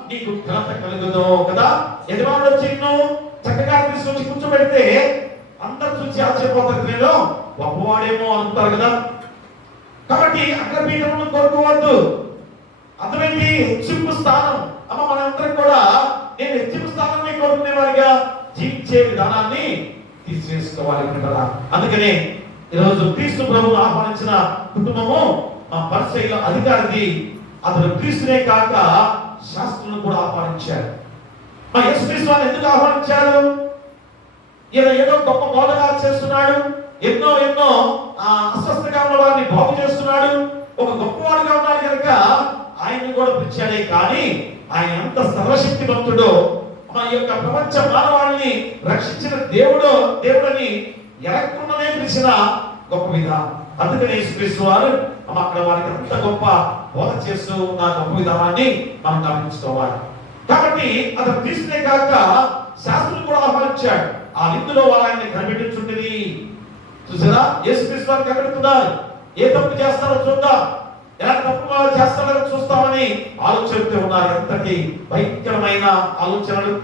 నీకు ఘనత కలుగుదు కదా. యజమానుడు వచ్చి నిన్ను చక్కగా తీసుకొచ్చి కూర్చోబెడితే అందరూ చూసి ఆశ్చర్యపోతారు, నేను గొప్పవాడేమో అంటారు కదా. కాబట్టి అగ్రపీఠమును కోరుకోవద్దు. అతనికి హెచ్చింపు స్థానం. మనందరం కూడా నేను హెచ్చింపు స్థానాన్ని కోరుకునే వారిగా జీవించే విధానాన్ని తీసివేసుకోవాలి కదా. అందుకనే ఈరోజు క్రీస్తు ప్రభువు ఆహ్వానించిన కుటుంబము ఆ పరిసయ్యుల అధికారిది. అతను క్రీస్తునే కాక శాస్త్రులను కూడా ఆహ్వానించాడు. మా యేసుక్రీస్తు వారిని ఎందుకు ఆహ్వానించాడు? ఈయన ఏదో గొప్ప బోధగా చేస్తున్నాడు, ఎన్నో అస్వస్థగా ఉన్న వారిని బాగు చేస్తున్నాడు, ఒక గొప్పవాడుగా ఉన్నాడు కనుక ఆయన్ని కూడా పిలిచాడే. కానీ ఆయన ఎంత సర్వశక్తివంతుడో, మా యొక్క ప్రపంచ మానవాళిని రక్షించిన దేవుడని ఎరగకుండానే పిలిచిన గొప్ప విధానం. అందుకనే యేసుక్రీస్తు వారు అక్కడ వారికి అంత గొప్ప బోధ చేస్తూ ఉన్న గొప్ప విధానాన్ని మనం గమనించుకోవాలి. కాబట్టి అతను క్రీస్తునే కాక శాస్త్రులు కూడా ఆహ్వానించాడు. ఆ విందులో వారు ఆయన్ని కనిపెట్టించుండేది. చూసారా, యేసుక్రీస్తు వారు కనిపెడుతున్నారు. ఏ తప్పు చేస్తారో చూద్దాం, ఎలా తప్పు చేస్తారో చూస్తామని ఆలోచనతో ఉన్నారు. ఎంతటి భయంకరమైన ఆలోచనలు!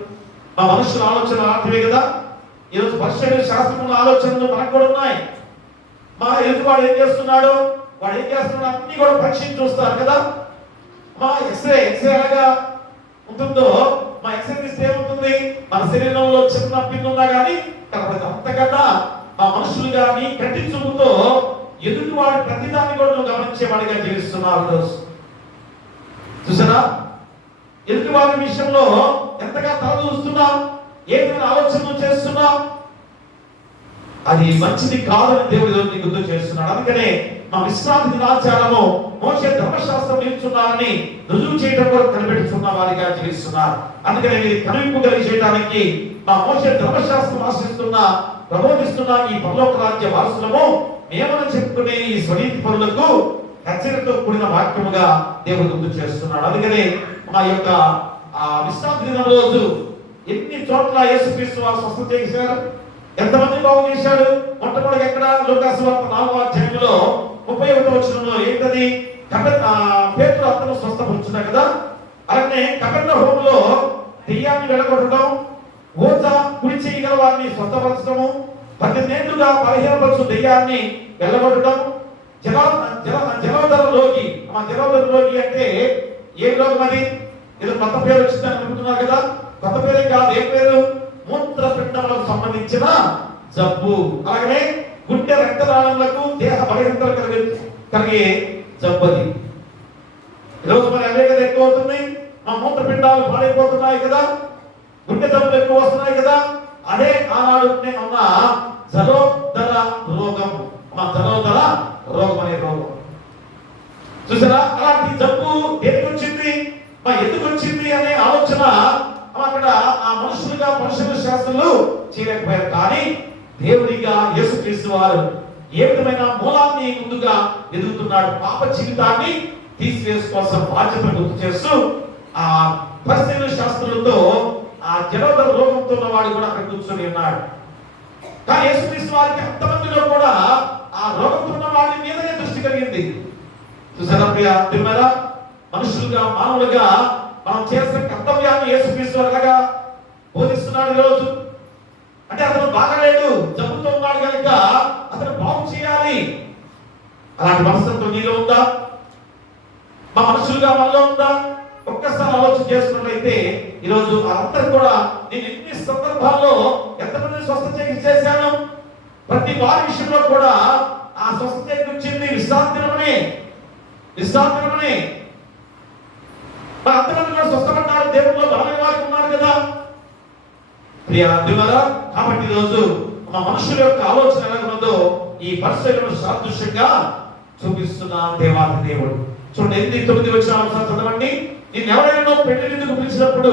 మా మనుషుల ఆలోచనలు అలాంటివే కదా. ఈరోజు పరిశీలన శాస్త్రముల ఆలోచనలు మనకు కూడా ఉన్నాయి. మా ఎదుటివాడు ఏం చేస్తున్నాడు, వాడు ఏం చేస్తున్నాడు అన్ని కూడా పరీక్షించి చూస్తారు కదా. మా ఎక్స్రే ఎలాగా ఉంటుందో, మా ఎక్స్రే తీస్తే ఏముంటుంది, మన శరీరంలో చిన్న పిండి ఉన్నా కానీ కాబట్టి అంతకన్నా మా మనుషులు కానీ కంటి చూపుతో ఎదుటి వాడి ప్రతిదాన్ని కూడా నువ్వు గమనించేవాడిగా జీవిస్తున్నారు. చూసారా, ఎదుటి వాడి విషయంలో ఎంతగా తలదూస్తున్నాం, ఏదైనా ఆలోచనలు చేస్తున్నాం, అది మంచిది కాదని దేవుడు నీకు గుర్తు చేస్తున్నాడు. అందుకనే మా విశ్రాంతి దినాచారము మోషే ధర్మశాస్త్రం నిలుచున్నారని రుజువు చేయడం కూడా కనిపెట్టుకున్న వారిగా జీవిస్తున్నారు. అందుకనే మీరు కనిపింపు కలిగి చేయడానికి మా మోషే ధర్మశాస్త్రం ఆశ్రయిస్తున్న ప్రబోధిస్తున్న ఈ పరలోక రాజ్య వారసులము మేమని చెప్పుకునే ఈ స్వనీతి పరులకు హెచ్చరికతో కూడిన వాక్యముగా దేవుడు గుర్తు చేస్తున్నాడు. అందుకనే మా యొక్క విశ్రాంతి దినం రోజు ఎన్ని చోట్ల యేసుక్రీస్తు వారు స్వస్థత చేశారు, ఎంతమంది బాగు చేశాడు. మొట్టమొదటి ఎక్కడ? లూకాసు వార్త 4వ అధ్యాయంలో 31వ వచనంలో ఏంటది? పేతురు అతను స్వస్థపరుచున్నాడు కదా. అలాగే కపెర్నహూములో దెయ్యాన్ని వెళ్ళగొట్టడం, ఓజ కుడి చేయగల వారిని స్వస్థపరచడము, 18 ఏళ్లుగా బలహీనపరచు దెయ్యాన్ని వెళ్ళగొట్టడం, జలధర రోగి. జలధర రోగి అంటే ఏ రోగం అది? ఏదో కొత్త పేరు వచ్చిందని అనుకుంటున్నారు కదా. కొత్త పేరే కాదు. ఏ పేరు? మూత్రపిండములకు సంబంధించిన జబ్బు. అలాగే గుండె రక్తనాళములకు దేహ బలహీనతలు కలిగే జబ్బు అది. ఈరోజు మరి అవే కదా ఎక్కువ అవుతున్నాయి. మా మూత్రపిండాలు పాడైపోతున్నాయి కదా, గుండె జబ్బులు ఎక్కువ వస్తున్నాయి కదా. అదే ఆనాడు ఉన్న జలోదర రోగం. జలోదర రోగం అనే రోగం చూసారా? అలాంటి జబ్బు ఎందుకు వచ్చింది, ఎందుకు వచ్చింది అనే ఆలోచన అక్కడ ఆ మనుషుల శాస్త్రులు చేయలేకపోయారు. కానీ దేవుడిగా యేసుక్రీస్తు వారు ఏ విధమైన మూలాన్ని ముందుగా ఎదుగుతున్నాడు. పాప జీవితాన్ని తీసివేసుకోవాల్సిన బాధ్యత గుర్తు చేస్తూ ఆ పరిశీలన శాస్త్రులతో ఆ జలోదర రోగంతో ఉన్నవాడు కూడా అక్కడ కూర్చొని ఉన్నాడు. కానీ యేసుక్రీస్తు వారికి అంతమందిలో కూడా ఆ రోగంతో ఉన్న వాడి మీదనే దృష్టి కలిగింది. చూసారా ప్రియులారా, మనుషులుగా మానవులుగా మనం చేసిన కర్తవ్యాన్ని యేసుక్రీస్తు వారుగా బోధిస్తున్నాడు ఈరోజు. అంటే అతను బాగలేడు, జబ్బుతో ఉన్నాడు కనుక అతను బాగు చేయాలి. అలాంటి మనస్తత్వం నీలో ఉందా? మా మనుషులుగా మనలో ఉందా? ఒక్కసారి ఆలోచన చేసుకున్నట్లయితే ఈరోజు అందరూ కూడా నేను ఎన్ని సందర్భాల్లో ఎంతమంది స్వస్థత చేశాను. ప్రతి వారి విషయంలో కూడా ఆ స్వస్థత వచ్చింది విశ్రాంతిరమని. అంతమంది కూడా స్వస్థపడ్డారు. దేవుడిలో బలమైన వారికి ఉన్నారు కదా ప్రియులారా. కాబట్టి ఈరోజు మా మనుషుల యొక్క ఆలోచన ఎలా ఉన్నదో ఈ పరిశీలన సాదృశ్యంగా చూపిస్తున్న దేవాది దేవుడు. చూడండి 9 వచనాలు చదవండి. నేను ఎవరైనా పెళ్లి విందుకు పిలిచినప్పుడు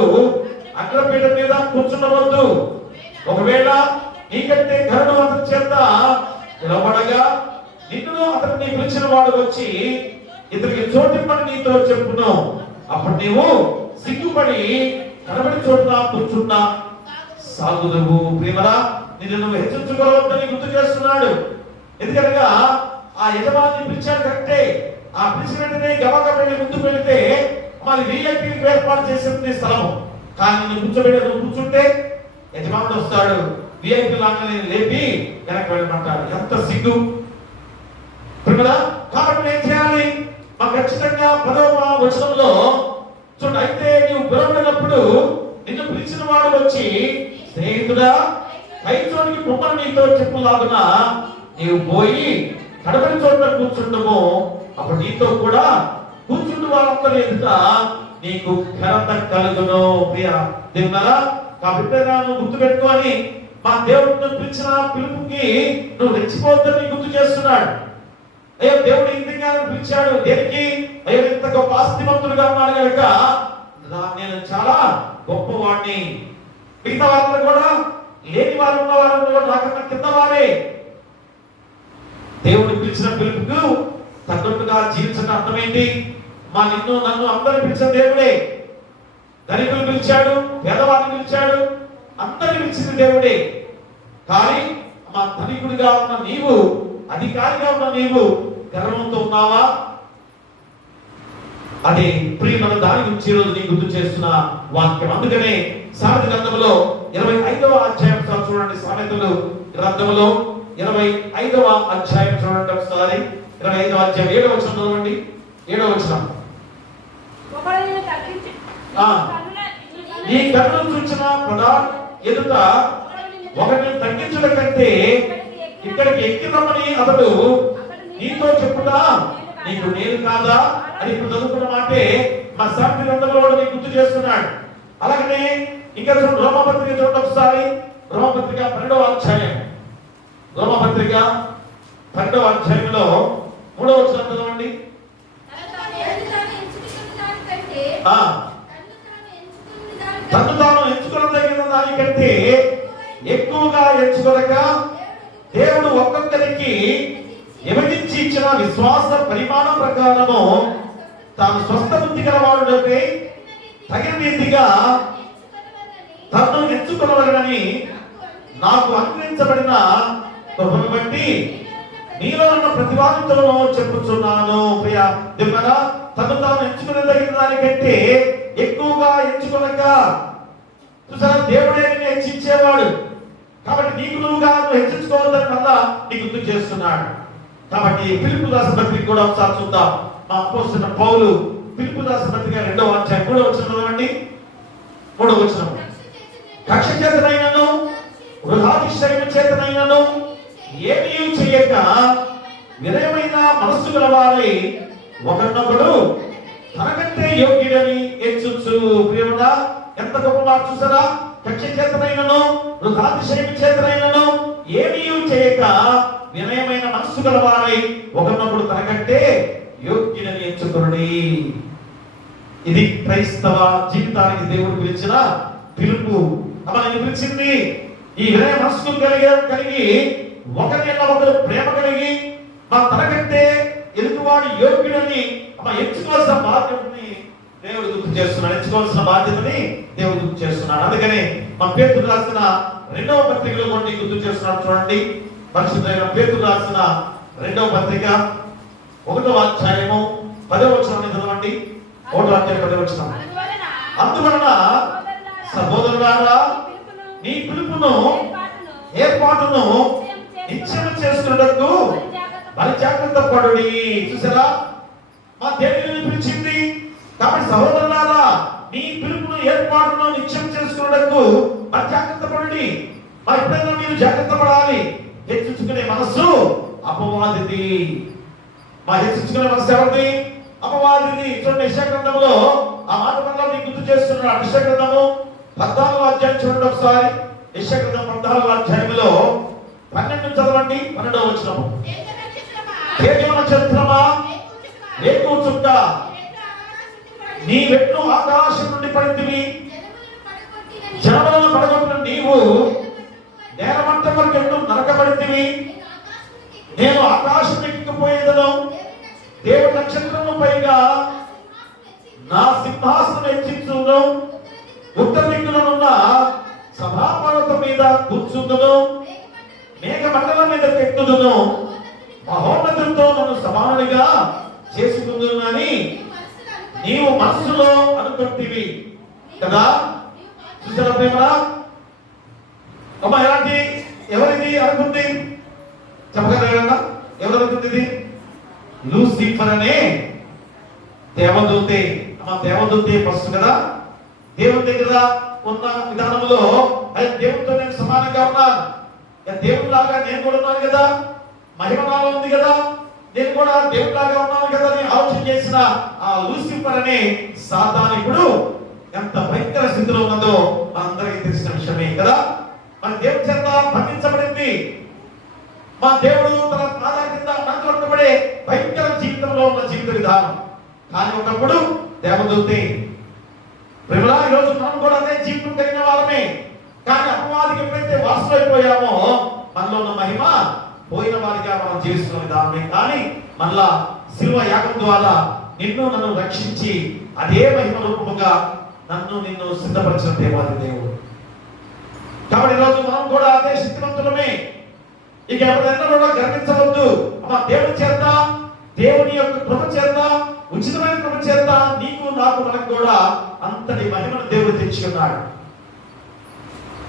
అగ్రపీఠ మీద కూర్చుండవద్దు. ఒకవేళ నీకంటే ఘనుడు అతని చేత నిలబడగా నిన్ను అతన్ని పిలిచిన వాడు వచ్చి ఇతనికి చోటిమ్మని నీతో చెప్పును. అప్పుడు నీవు సిగ్గుపడి కనబడి చోటున కూర్చున్నా సాగుదువు. ప్రియమరా, నిన్ను నువ్వు హెచ్చరించుకోవద్దని గుర్తు చేస్తున్నాడు. ఎందుకనగా ఆ యజమాని పిలిచాడు కరెక్టే. ఆ పిలిచిన వెంటనే గబగబా వెళ్ళి ముందుకు వెళితే మరి వీఐపీకి ఏర్పాటు చేసింది స్థలం. కానీ నువ్వు కూర్చుంటే యజమానుడు వస్తాడు, వీఐపీ లాగా లేపి వెనక్కి వెళ్ళమంటాడు. ఎంత సిగ్గు ప్రియమరా. కాబట్టి ఏం చేయాలి? మాకు ఖచ్చితంగా 10వ వచనంలో చూడండి. అయితే నీవు పిలవబడినప్పుడు నిన్ను పిలిచిన వాడు వచ్చి స్నేహితుడా పైచోటికి పొమ్మని నీతో చెప్పులాగున నీవు పోయి కడపడి చోట కూర్చుండము. అప్పుడు నీతో కూడా కూర్చుండు వాళ్ళందరూ ఎదుట నీకు ఘనత కలుగును. ప్రియ దేవునారా, కాబట్టి నువ్వు గుర్తు పెట్టుకొని మా దేవుడిని పిలిచిన పిలుపుకి నువ్వు రెచ్చిపోవద్దని గుర్తు చేస్తున్నాడు. అయ్యో దేవుడు ఇంతగా పిలిచాడు దేనికి? అయ్యో ఇంత గొప్ప ఆస్తిమంతుడుగా ఉన్నాడు కనుక నేను చాలా గొప్పవాడిని. మిగతా వారిలో కూడా లేని వారు ఉన్నవారు నాకన్నా కింద వారే. దేవుడు పిలిచిన పిలుపుకు తగ్గట్టుగా జీవించడం అర్థమైంది. నన్ను అందరిని పిలిచిన దేవుడే. ధనికులు పిలిచాడు, పేదవాడిని పిలిచాడు, అందరిని పిలిచిన దేవుడే. కానీ మా ధనికుడిగా ఉన్న నీవు, అధికారిగా ఉన్న నీవు గర్వంతో ఉన్నావా? అదే ప్రియమైన దాని గురించి ఈరోజు నీకు గుర్తు చేస్తున్న వాక్యం. అందుకనే సామెత గ్రంథంలో 25వ అధ్యాయం చూడండి. సామెతలు గ్రంథంలో 25వ అధ్యాయం చూడండి ఒకసారి. 25వ అధ్యాయం 7వ వచనం చదవండి. 7వ వచనం. ఈ కన్నులు చూచిన ప్రధాన ఎదుట ఒకరిని తగ్గించడం కంటే ఇక్కడికి ఎక్కిరమ్మని అతడు నీతో చెప్పుదా నీకు నేను కాదా అని ఇప్పుడు చదువుకున్న మాటే మా సామెత గ్రంథంలో నీకు గుర్తు చేస్తున్నాడు. అలాగనే ఇంకా చూడండి రోమపత్రిక చూడండి ఒకసారి. రోమపత్రిక 12వ అధ్యాయం. రోమపత్రిక 12వ అధ్యాయంలో 3వ వచనం చదవండి. తను తాను ఎంచుకున్న దానికంటే ఎక్కువ ఎక్కువగా ఎంచుకొనక దేవుడు ఒక్కొక్కరికి విభజించి ఇచ్చిన విశ్వాస పరిమాణం ప్రకారము తాను స్వస్థ బుద్ధి గలవాడుపై తగిన రీతిగా తనను ఎంచుకొనవలెనని నాకు అనుగ్రహించబడిన కృపను బట్టి నీలో ఉన్న ప్రతివాదితులను చెప్పుచున్నాను. ప్రియ దేవుడా, తను తాను ఎంచుకునేదగిన దానికంటే ఎక్కువగా ఎంచుకొనక, చూసారా, దేవుడే నిన్ను హెచ్చించేవాడు. కాబట్టి నీకు నువ్వుగా నువ్వు హెచ్చించుకోవద్దని మళ్ళా నీకు గుర్తు చేస్తున్నాడు. కాబట్టి ఫిలిప్పు రాసిన పత్రిక కూడా ఒకసారి చూద్దాం. మా అపోస్తలుడైన పౌలు ఫిలిప్పు రాసిన పత్రిక 2వ అధ్యాయం 3వ వచనం అండి. 3వ వచనం, కక్ష చేతనైనను వృధాతిశయము చేతనైనను ఏమీ చేయక వినయమైన మనస్సు గల వారై ఒకరినొకడు తనకంటే యోగ్యుడని ఎంచుచు. ప్రియముడా, ఎంత గొప్ప మాట చూసారా? కక్ష చేతనైనను వృధాతిశయము చేతనైనను ఏమీ చేయక వినయమైన మనస్సు గల వారై ఒకరినొకడు తనకంటే యోగ్యుడని ఎంచుకొనుడి. ఇది క్రైస్తవ జీవితానికి దేవుడు పిలిచిన పిలుపు. అమ్మని పిలిచింది ఈ వినయ మనస్సు కలిగి ఒకరిలో ఒకరు ప్రేమ కలిగి మా తనకంటే ఎదుటివాడు యోగ్యుడని ఎంచుకోవాల్సిన బాధ్యతని దేవుడు గుర్తు చేస్తున్నాడు. ఎంచుకోవాల్సిన బాధ్యతని దేవుడు గుర్తు చేస్తున్నాడు. అందుకని మా పేతురు రాసిన 2వ పత్రికలో కొన్ని గుర్తు చేస్తున్నాడు. చూడండి, పరిశుద్ధమైన పేతురు రాసిన 2వ పత్రిక 1వ అధ్యాయము 10వ వచనాన్ని చదవండి. 1వ అధ్యాయం 10వ వచనం, అందువలన సహోదరులారా నీ పిలుపును ఏర్పాటును నిశ్చయం చేసుకున్నట్టు మరి జాగ్రత్త పడుడి. చూసారా, మా దేవుని పిలిచింది. కాబట్టి సహోదరులారా నీ పిలుపును ఏర్పాటును నిశ్చయం చేసుకున్నట్టు మరి జాగ్రత్త పడుడి. మరి ఎప్పుడైనా మీరు జాగ్రత్త పడాలి. హెచ్చించుకునే మనస్సు అపవాదిది. మా హెచ్చించుకునే మనస్సు ఎవరిది? అపవాదిది. చూడండి, యెషయా గ్రంథంలో ఆ మాట వల్ల మీకు గుర్తు చేస్తున్నాడు. యెషయా గ్రంథము 14వ అధ్యాయం చూడండి ఒకసారి. యెషయా గ్రంథం 14వ అధ్యాయంలో 12 చదవండి. 12వ వచనము, తేజో నక్షత్రమా వేకు చుక్క నీ వెట్లు ఆకాశం నుండి పడింది, జనములను పడగొట్టిన నీవు నేలమట్టం వరకు ఎట్లు నరకబడింది. నేను ఆకాశం ఎక్కిపోయేదను, దేవుడి నక్షత్రము పైగా నా సింహాసనం హెచ్చించును, ఉత్తర దిక్కులనున్న సభాపర్వతం మీద కూర్చుందును, మేఘ మండలం మీద ఎక్కుదును, మహోన్నతులతో నన్ను సమానునిగా చేసుకుందునని నీవు మనసులో అనుకుంటివి కదా. చూసారా ప్రేమరా? అమ్మ ఎలాంటి ఎవరిది అనుకుంది? చెప్పగలరా? ఎవరు అనుకుంది? ఇది లూసిఫర్ అనే దేవదూతే. అమ్మ దేవదూతే ఫస్ట్ కదా. దేవుని దగ్గర ఉన్న విధానంలో అది దేవునితో నేను సమానంగా ఉన్నాను, దేవునిలాగా నేను కూడా ఉన్నాను కదా, మహిమ నాలో ఉంది కదా, నేను కూడా దేవునిలాగా ఉన్నాను కదా అని ఆలోచన చేసిన ఆ లూసిఫర్ అనే సాతానికుడు ఎంత భయంకర స్థితిలో ఉన్నదో మనందరికీ తెలిసిన విషయమే కదా. మన దేవుని చేత బంధించబడింది. మా దేవుడు తన పాదాల కింద అణగొట్టబడే భయంకర జీవితంలో ఉన్న జీవిత విధానం. కానీ ఒకప్పుడు దేవదూతే. ప్రేమలా, ఈరోజు మనం కూడా అదే జీవితం కలిగిన వాళ్ళమే. కానీ అపవాదికి ఎప్పుడైతే వారసులైపోయామో మనలో ఉన్న మహిమ పోయిన వారిగా మనం జీవిస్తున్న విధానమే. కానీ మళ్ళా శిలువ యాగం ద్వారా నిన్ను నన్ను రక్షించి అదే మహిమ రూపముగా నిన్ను సిద్ధపరిచిన దేవాది దేవుడు. కాబట్టి ఈరోజు మనం కూడా అదే శక్తివంతులమే. ఇక ఎవరైనా కూడా గర్వించవద్దు. అమ్మ దేవుని చేత, దేవుని యొక్క కృప చేత, ఉచితమైన కృప చేత నీకు నాకు మనకు కూడా అంతటి మహిమను దేవుడు తెచ్చుకున్నాడు.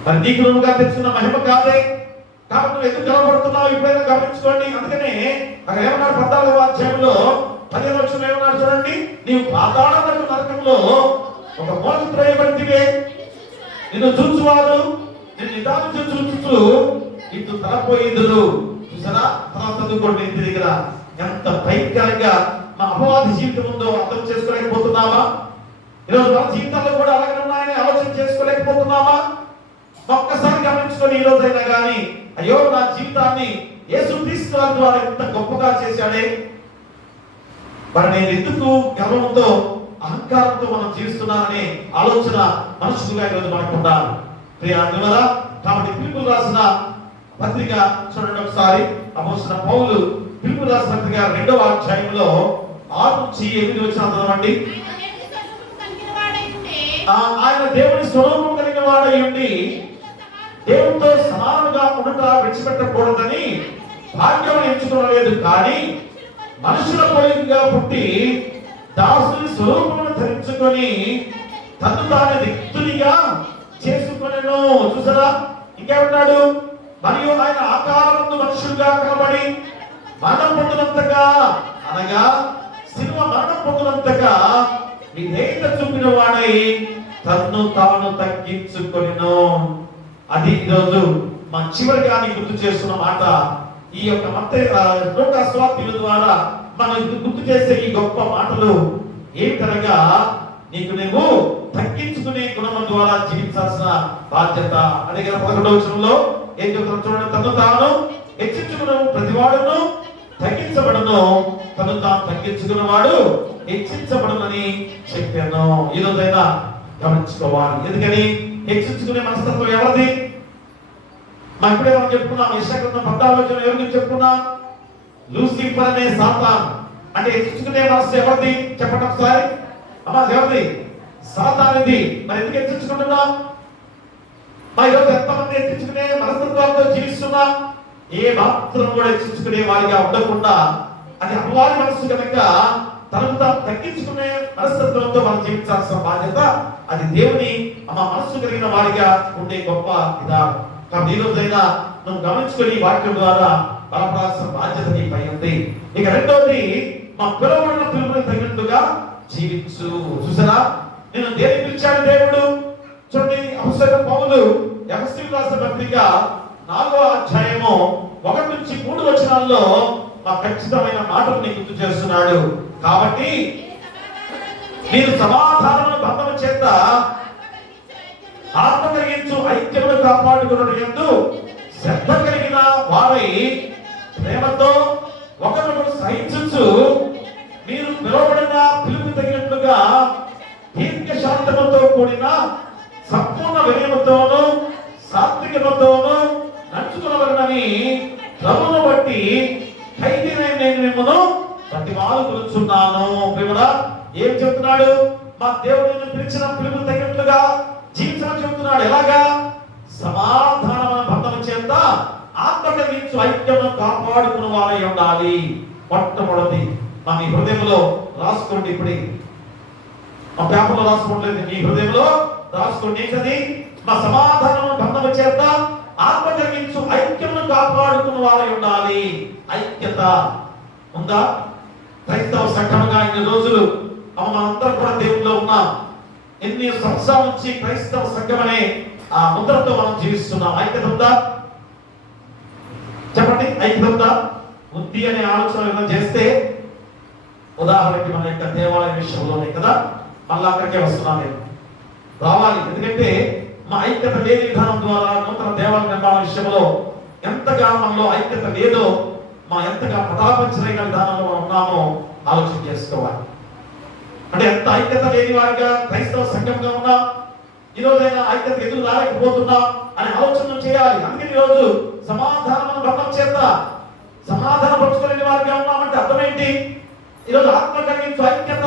మరి నీకు నువ్వుగా తెచ్చుకున్న మహిమ కాదే. కాబట్టి నువ్వు ఎందుకు గర్వపడుతున్నావు ఇప్పుడైనా గమనించుకోండి. అందుకనే అక్కడ ఏమన్నాడు 14వ అధ్యాయంలో 15వ వచనం ఏమన్నాడు చూడండి, నీవు పాతాళపు నరకంలో ఒక మూలకు త్రోయబడితివే, నిన్ను చూచువారు నిన్ను నిదానించి చూచుచు ఇటు తలపోయిందురు. చూసారా? తర్వాత చదువుకోండి. ఇంటి దగ్గర ఎంత భయంకరంగా మా అపవాది జీవితం ఉందో అర్థం చేసుకోలేకపోతున్నామా? ఈరోజు మన జీవితాల్లో కూడా అలాగే ఉన్నాయని ఆలోచన చేసుకోలేకపోతున్నామా? ఒక్కసారి గమనించుకొని ఈ రోజైనా కానీ అయ్యో నా జీవితాన్ని యేసుక్రీస్తు వారి ద్వారా ఇంత గొప్పగా చేశాడే, మరి నేను ఎందుకు గర్వంతో అహంకారంతో మనం జీవిస్తున్నాననే ఆలోచన మనసుగా ఈరోజు మనకు ఉండాలి. ప్రియ అందువల్ల కాబట్టి పిలుపు రాసిన పత్రిక చూడండి ఒకసారి. అపోస్తలుడైన పౌలు పిలుపు రాసిన పత్రిక 2వ అధ్యాయంలో 6 నుంచి 8 వచనాలు చదవండి. ఆయన దేవుని స్వరూపం కలిగిన వాడై ఉండి దేవునితో సమానంగా ఉండుట విడిచిపెట్టకూడదని భాగ్యం ఎంచుకోలేదు, కానీ మనుషుల పోలికగా పుట్టి దాసుని స్వరూపమును ధరించుకొని తను తాను రిక్తునిగా చేసుకొనెను. చూసారా, ఇంకేమన్నాడు? మరియు ఆయన ఆకారమందు మనుషులుగా కనబడి మరణం పొందినంతగా, అనగా సిలువ మరణం పొందినంతగా విధేయత చూపిన వాడై తన్ను తాను తగ్గించుకొనెను. అది ఈరోజు మా చివరిగా గుర్తు చేస్తున్న మాట. ఈ యొక్క మత్తయి స్వార్థుల ద్వారా మనం గుర్తు చేసే ఈ గొప్ప మాటలు ఏమిటనగా, నీకు నువ్వు తగ్గించుకునే గుణం ద్వారా జీవించాల్సిన బాధ్యత. అదే కదా 11వ వచనంలో ఏం చెప్తారు చూడండి. తను తాను హెచ్చించుకున్న ప్రతివాడును తగ్గించబడను, తను తాను తగ్గించుకున్నవాడు హెచ్చించబడనని చెప్పాను. ఈ రోజైనా గమనించుకోవాలి. ఎందుకని హెచ్చించుకునే మనస్తత్వం ఎవరిది? మనం ఇప్పుడే మనం చెప్పుకున్నాం. యెషయా 14 ఎవరికి చెప్పుకున్నాం? లూసిఫర్ అనే సాతాన్. అంటే హెచ్చించుకునే మనసు ఎవరిది చెప్పండి ఒకసారి. అమ్మా ఎవరిది? సాతానుది. మరి ఎందుకు హెచ్చించుకుంటున్నాం? మరి ఈరోజు ఎంతమంది హెచ్చించుకునే మనస్తత్వాలతో జీవిస్తున్నా? ఏ మాత్రం కూడా హెచ్చించుకునే వారిగా ఉండకుండా, అది అపవాది మనస్సు కనుక తనకు తాను తగ్గించుకునే మనస్తత్వంతో మనం జీవించాల్సిన బాధ్యత అది దేవుని మనస్సు కలిగిన వారిగా ఉండే గొప్ప విధానం. కాబట్టి ఈ రోజైనా నువ్వు గమనించుకొని వాక్యం ద్వారా బలపడాల్సిన బాధ్యత నీపై ఉంది. ఇక రెండోది, మా పిలువబడిన పిలుపుని తగినట్టుగా జీవించు. చూసారా, నేను దేని పిలిచాడు దేవుడు? చూడండి, అపోస్తలుడైన పౌలు ఎఫెసీయులకు రాసిన పత్రిక 4వ అధ్యాయము 1 నుంచి 3 వచనాల్లో మా ఖచ్చితమైన మాటలు నీకు గుర్తు చేస్తున్నాడు. కాబట్టి మీరు సమాధానమును బంధము చేత ఆత్మ కలిగించు ఐక్యమును కాపాడుకున్నట్టు శ్రద్ధ కలిగిన వారై ప్రేమతో ఒకరినొకరు సహించు, మీరు పిలువబడిన పిలుపు తగినట్లుగా దీర్ఘ శాంతముతో కూడిన సంపూర్ణ వినయముతోను సాత్వికతతోను నడుచుకునవలెనని ప్రభువును బట్టి ఖైదీనైన నేను మిమ్మల్ని ప్రతిమాలుకొనుచున్నాను. ప్రియుడా, ఏం చెప్తున్నాడు? మా దేవుడిని పిలిచిన పిలుపు తగినట్లుగా జీవించమని చెప్తున్నాడు. ఎలాగా? సమాధానమైన బంధము చేత ఆత్మ కలిగించు ఐక్యమును కాపాడుకున్న వారై ఉండాలి. మొట్టమొదటి మీ హృదయంలో రాసుకోండి. ఇప్పుడు మా పేపర్లో రాసుకోవట్లేదు, మీ హృదయంలో రాసుకోండి. ఏంటది? మా సమాధానము బంధము చేత ఆత్మ కలిగించు ఐక్యమును కాపాడుకున్న వారై ఉండాలి. ఐక్యత ఉందా? క్రైస్తవ సంఘముగా ఇన్ని రోజులు మనందరం కూడా దేవుల్లో ఉన్నాం. ఎన్ని సంవత్సరాల నుంచి క్రైస్తవ సంఘం అనే ఆ ముద్రతో మనం జీవిస్తున్నాం. ఐక్యత ఉందా? చెప్పండి, ఐక్యత ఉందా? ఉంది అనే ఆలోచన చేస్తే, ఉదాహరణకి మన యొక్క దేవాలయ విషయంలోనే కదా, మళ్ళీ అక్కడికే వస్తున్నాను నేను. రావాలి. ఎందుకంటే మా ఐక్యత లేని విధానం ద్వారా నూతన దేవాలయ నిర్మాణ విషయంలో ఎంతగా మనలో ఐక్యత లేదో, ఎంతగా ప్రతాపించలేని విధానంలో మనం ఉన్నామో ఆలోచన చేసుకోవాలి. అంటే ఎంత ఐక్యత లేని వారిగా క్రైస్తవ సంఘంగా ఉన్నా, ఈ రోజైనా ఐక్యత ఎదురు రాలేకపోతున్నా అని ఆలోచన చేయాలి. అందుకని ఈరోజు సమాధానం బంధం చేత సమాధాన పరుచుకోలేని వారిగా ఉన్నామంటే అర్థం ఏంటి? ఈరోజు ఆత్మ కలిగించు ఐక్యత,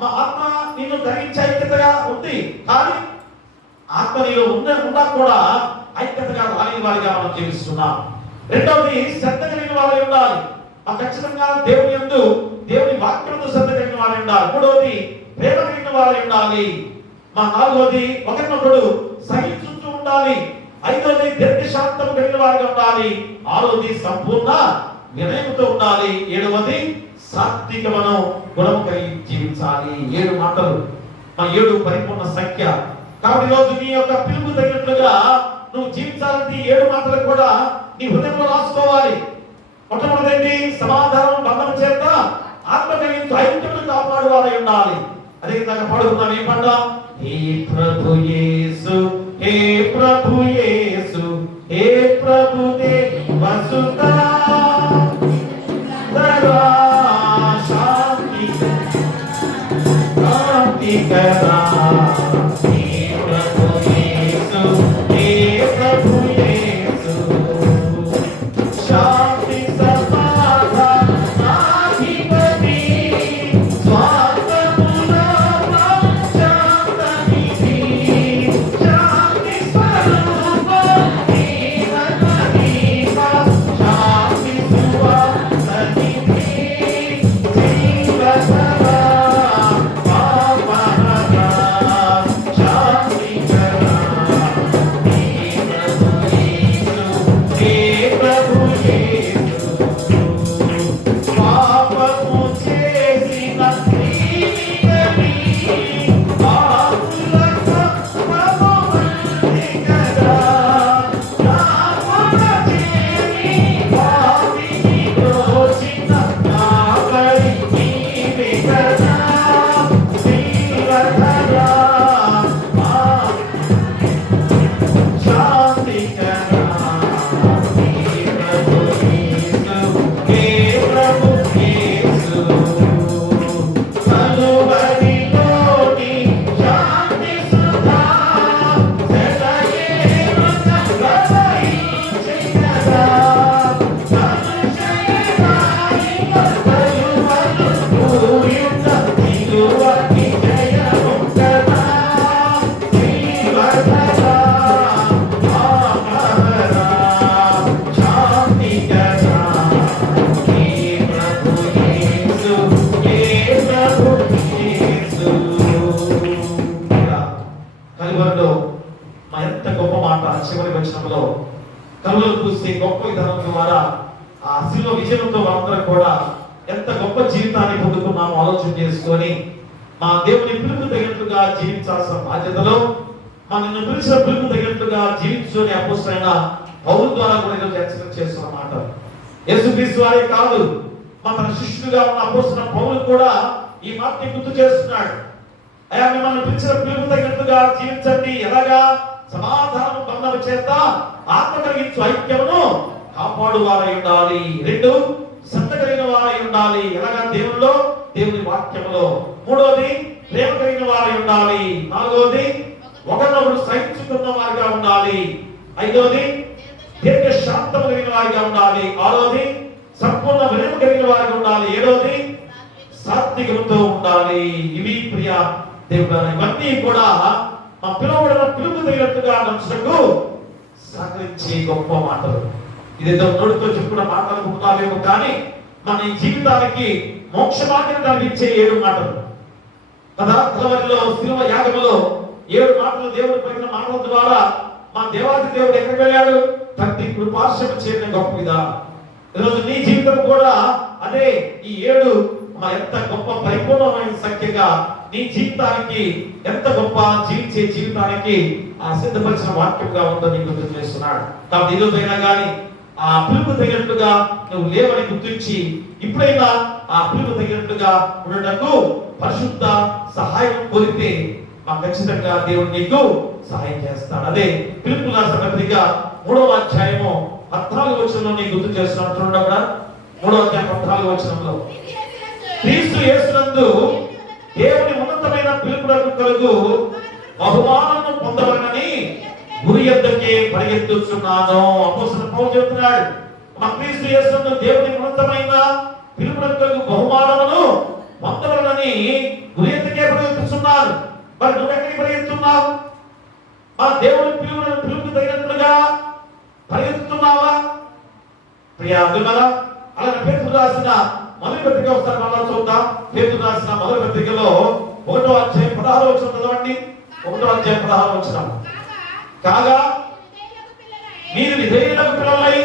మా ఆత్మ నిన్ను కలిగించే ఐక్యతగా ఉంది, కానీ ఆత్మ నీలో ఉన్నా కూడా ఐక్యతగా రాని వారిగా మనం జీవిస్తున్నాం. రెండవది, శ్రద్ధ కలిగిన వారై ఉండాలి. ఖచ్చితంగా దేవుని యందు, దేవుని వాక్యముతో శ్రద్ధ కలిగిన వారై ఉండాలి. మూడవది, ప్రేమ కలిగిన వారై ఉండాలి. నాలుగవది, ఒకరినొకడు సహించుతూ ఉండాలి. ఐదవది, దీర్ఘశాంతం కలిగిన వారిగా ఉండాలి. ఆరవది, సంపూర్ణ వినయముతో ఉండాలి. ఏడవది, సాత్వికమును గుణము కలిగి జీవించాలి. 7 మాటలు, 7 పరిపూర్ణ సంఖ్య. కాబట్టి ఈరోజు నీ యొక్క పిలుపు తగినట్లుగా నువ్వు జీవించాలంటే 7 మాటలు కూడా నీ హృదయంలో రాసుకోవాలి. మొట్టమొదటి, సమాధానం బంధం చేత ఆత్మ కలిగించు ఐక్యమును కాపాడు వారై ఉండాలి. అదే విధంగా పాడుకున్నాం. ఏం పాట? హే ప్రభు యేసు, హే ప్రభు యేసు, హే ప్రభు దేవసుతా శాంతి శాంతి కరా. హే ప్రభు యేసు, హే ప్రభు కలువరిలో మా ఎంత గొప్ప మాట చివరి వచనంలో కలువలు పూసే గొప్ప విధానం ద్వారా ఆ శిలువ విజయంతో అందరం కూడా ఎంత గొప్ప జీవితాన్ని పొందుకున్నామో ఆలోచన చేసుకొని మా దేవుని పిలుపు తగినట్లుగా జీవించాల్సిన బాధ్యతలో నిన్ను పిలిచిన పిలుపు తగినట్లుగా జీవించుకునే అపోస్తలుడైన పౌలు ద్వారా కూడా ఈరోజు హెచ్చరిక చేస్తున్న మాట. యేసుక్రీస్తు వారే కాదు, తన శిష్యుడిగా ఉన్న అపోస్తలుడైన పౌలు కూడా ఈ మాటని గుర్తు చేస్తున్నాడు. అయ్యా, మిమ్మల్ని పిలిచిన పిలుపు తగినట్లుగా జీవించండి. ఎలాగా? సమాధానము బంధము చేత ఆత్మ కలిగించు ఐక్యమును కాపాడు వారై ఉండాలి. 2, శ్రద్ధ కలిగిన వారై ఉండాలి. ఎలాగా? దేవుల్లో, దేవుని వాక్యములో. 3వది, ప్రేమ కలిగిన వారై ఉండాలి. 4వది, ఒకరినొకరు సహించుకున్న వారిగా ఉండాలి. 5వది, దీర్ఘ శాంతం కలిగిన వారిగా ఉండాలి. 6వది, సంపూర్ణ వినయం కలిగిన వారిగా ఉండాలి. 7వది, సాత్వికముతో ఉండాలి. ఇవి ప్రియ దేవుడారా, ఇవన్నీ కూడా మా పిలువబడిన పిలుపు తగినట్టుగా నడుచుటకు సహకరించే గొప్ప మాటలు. ఇదేదో నోటితో చెప్పుకున్న మాటలు అనుకుంటున్నావేమో, కానీ మన ఈ జీవితానికి మోక్ష మార్గం కలిగించే 7 మాటలు కదా. కలవరిలో శిలువ యాగములో 7 మాటలు దేవుడు పలికిన మాటల ద్వారా మా దేవాది దేవుడు ఎక్కడికి వెళ్ళాడు? తండ్రి కృపార్శన చేయడం గొప్ప విధానం. ఈరోజు నీ జీవితం కూడా అదే. ఈ 7 ఎంత గొప్ప పరిపూర్ణమైన సంఖ్యగా నీ జీవితానికి, ఎంత గొప్ప జీవించే జీవితానికి ఆ సిద్ధపరిచిన వాక్యంగా ఉందో నీకు గుర్తు చేస్తున్నాడు. కాబట్టి ఈరోజైనా కానీ ఆ పిలుపు తగినట్టుగా నువ్వు లేవని గుర్తించి ఇప్పుడైనా ఆ పిలుపు తగినట్టుగా ఉండటకు పరిశుద్ధ సహాయం కోరితే ఖచ్చితంగా దేవుడు నీకు సహాయం చేస్తాడు. అదే పిలుపు రాసిన పత్రిక 3వ అధ్యాయము 14వ వచనంలో నీకు గుర్తు చేస్తున్నాడు. చూడండి అక్కడ 3వ అధ్యాయం 14వ వచనంలో, క్రీస్తు యేసునందు దేవుని ఉన్నతమైన పిలుపులకు కలుగు బహుమానము పొందవలనని గురి యొద్దకే పరిగెత్తుచున్నాను. అపోస్తలుడు పౌలు చెప్తున్నాడు, మన క్రీస్తు యేసునందు దేవుని ఉన్నతమైన పిలుపులకు కలుగు బహుమానమును పొందవలనని గురి యొద్దకే పరిగెత్తుచున్నాను. మరి నువ్వు ఎక్కడికి పరిగెత్తున్నావు? మన దేవుని పిలుపు తగినట్లుగా పరిగెత్తుతున్నావా? ప్రియా అందువల్ల అలాగే పేతురు రాసిన మొదటి పత్రిక ఒకసారి మళ్ళా చూద్దాం. పేతురు రాసిన మొదటి పత్రికలో 1వ అధ్యాయం 16వ వచనం చదవండి. 1వ అధ్యాయం 16వ వచనం, కాగా మీరు విధేయులకు పిల్లలై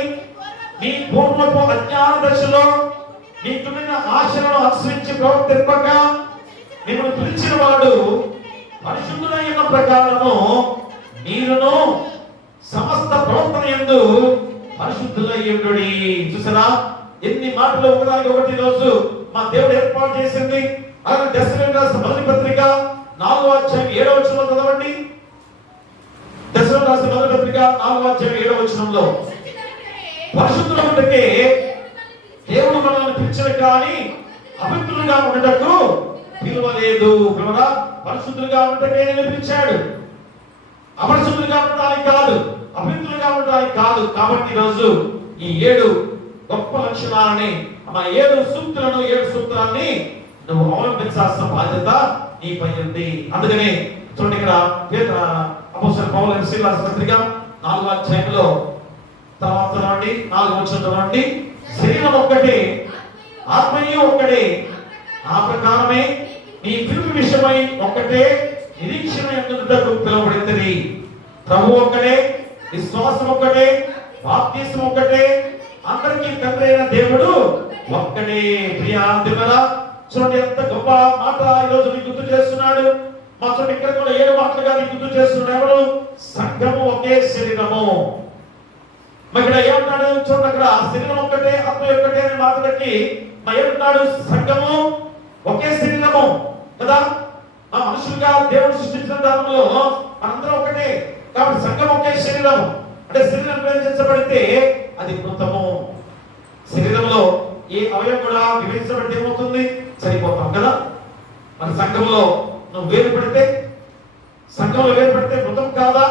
మీ పూర్వపు అజ్ఞాన దశలో మీకున్న ఆశలను అనుసరించి ప్రవర్తింపక మిమ్మల్ని పిలిచిన వాడు పరిశుద్ధుడైన ప్రకారము మీరును సమస్త ప్రవర్తన యందు పరిశుద్ధులయ్యుండుడి. చూసారా ఎన్ని మాటలు ఒకదానికి ఒకటి రోజు మా దేవుడు ఏర్పాటు చేసింది. అలాగే దశలోని రాసిన మొదటి పత్రిక 4వ అధ్యాయం 7వ వచనంలో చదవండి. దశలోని రాసిన మొదటి పత్రిక 4వ అధ్యాయం 7వ వచనంలో, పరిశుద్ధులుంటే దేవుడు మనల్ని పిలిచిన కానీ అపవిత్రులుగా ఉండటకు పిలువలేదు. పరిశుద్ధులుగా ఉండటకే నేను పిలిచాడు, అపరిశుద్ధులుగా ఉండడానికి కాదు, అపవిత్రులుగా ఉండడానికి కాదు. కాబట్టి ఈరోజు ఈ 7 గొప్ప లక్షణాలని, మా 7 సూక్తులను 7 సూత్రాన్ని నువ్వు అవలంబించాల్సిన బాధ్యత నీపై ఉంది. అందుకనే చూడండి, ఇక్కడ అపోస్తలుడు పౌలు రాసిన పత్రిక 4వ అధ్యాయంలో తర్వాత 4వ వచనం, శరీరం ఒక్కటే ఆత్మయు ఒక్కటే, ఆ ప్రకారమే నీ పిలుపు విషయమై ఒక్కటే నిరీక్షణ ఎందుకు పిలువబడింది. ప్రభు ఒక్కడే, విశ్వాసం ఒక్కటే, బాప్తిసం ఒక్కటే, అందరికీ తండ్రి అయిన దేవుడు ఒక్కడే. ప్రియా దేవుడా, చూడండి ఎంత గొప్ప మాట ఈరోజు నీకు గుర్తు చేస్తున్నాడు. మా చూడండి ఇక్కడ కూడా 7 మాటలుగా నీకు గుర్తు చేస్తున్నాడు. ఎవరు? సంఘము ఒకే శరీరము. మరి ఇక్కడ ఏమంటాడు చూడండి, అక్కడ శరీరం ఒక్కటే ఆత్మ ఒక్కటే అనే మాటలకి ఏమంటాడు? సంఘము ఒకే శరీరము కదా. ఆ మనుషులుగా దేవుడు సృష్టించిన దానిలో మనందరం ఒకటే. కాబట్టి సంఘం ఒకే శరీరం. అంటే శరీరం విభజించబడితే అది మృతము. శరీరంలో ఏ అవయవం కూడా విభజించబడితే ఏమవుతుంది? చనిపోతాం కదా. మరి సంఘంలో నువ్వు వేరుపడితే, సంఘంలో వేరుపడితే మృతం కాదా?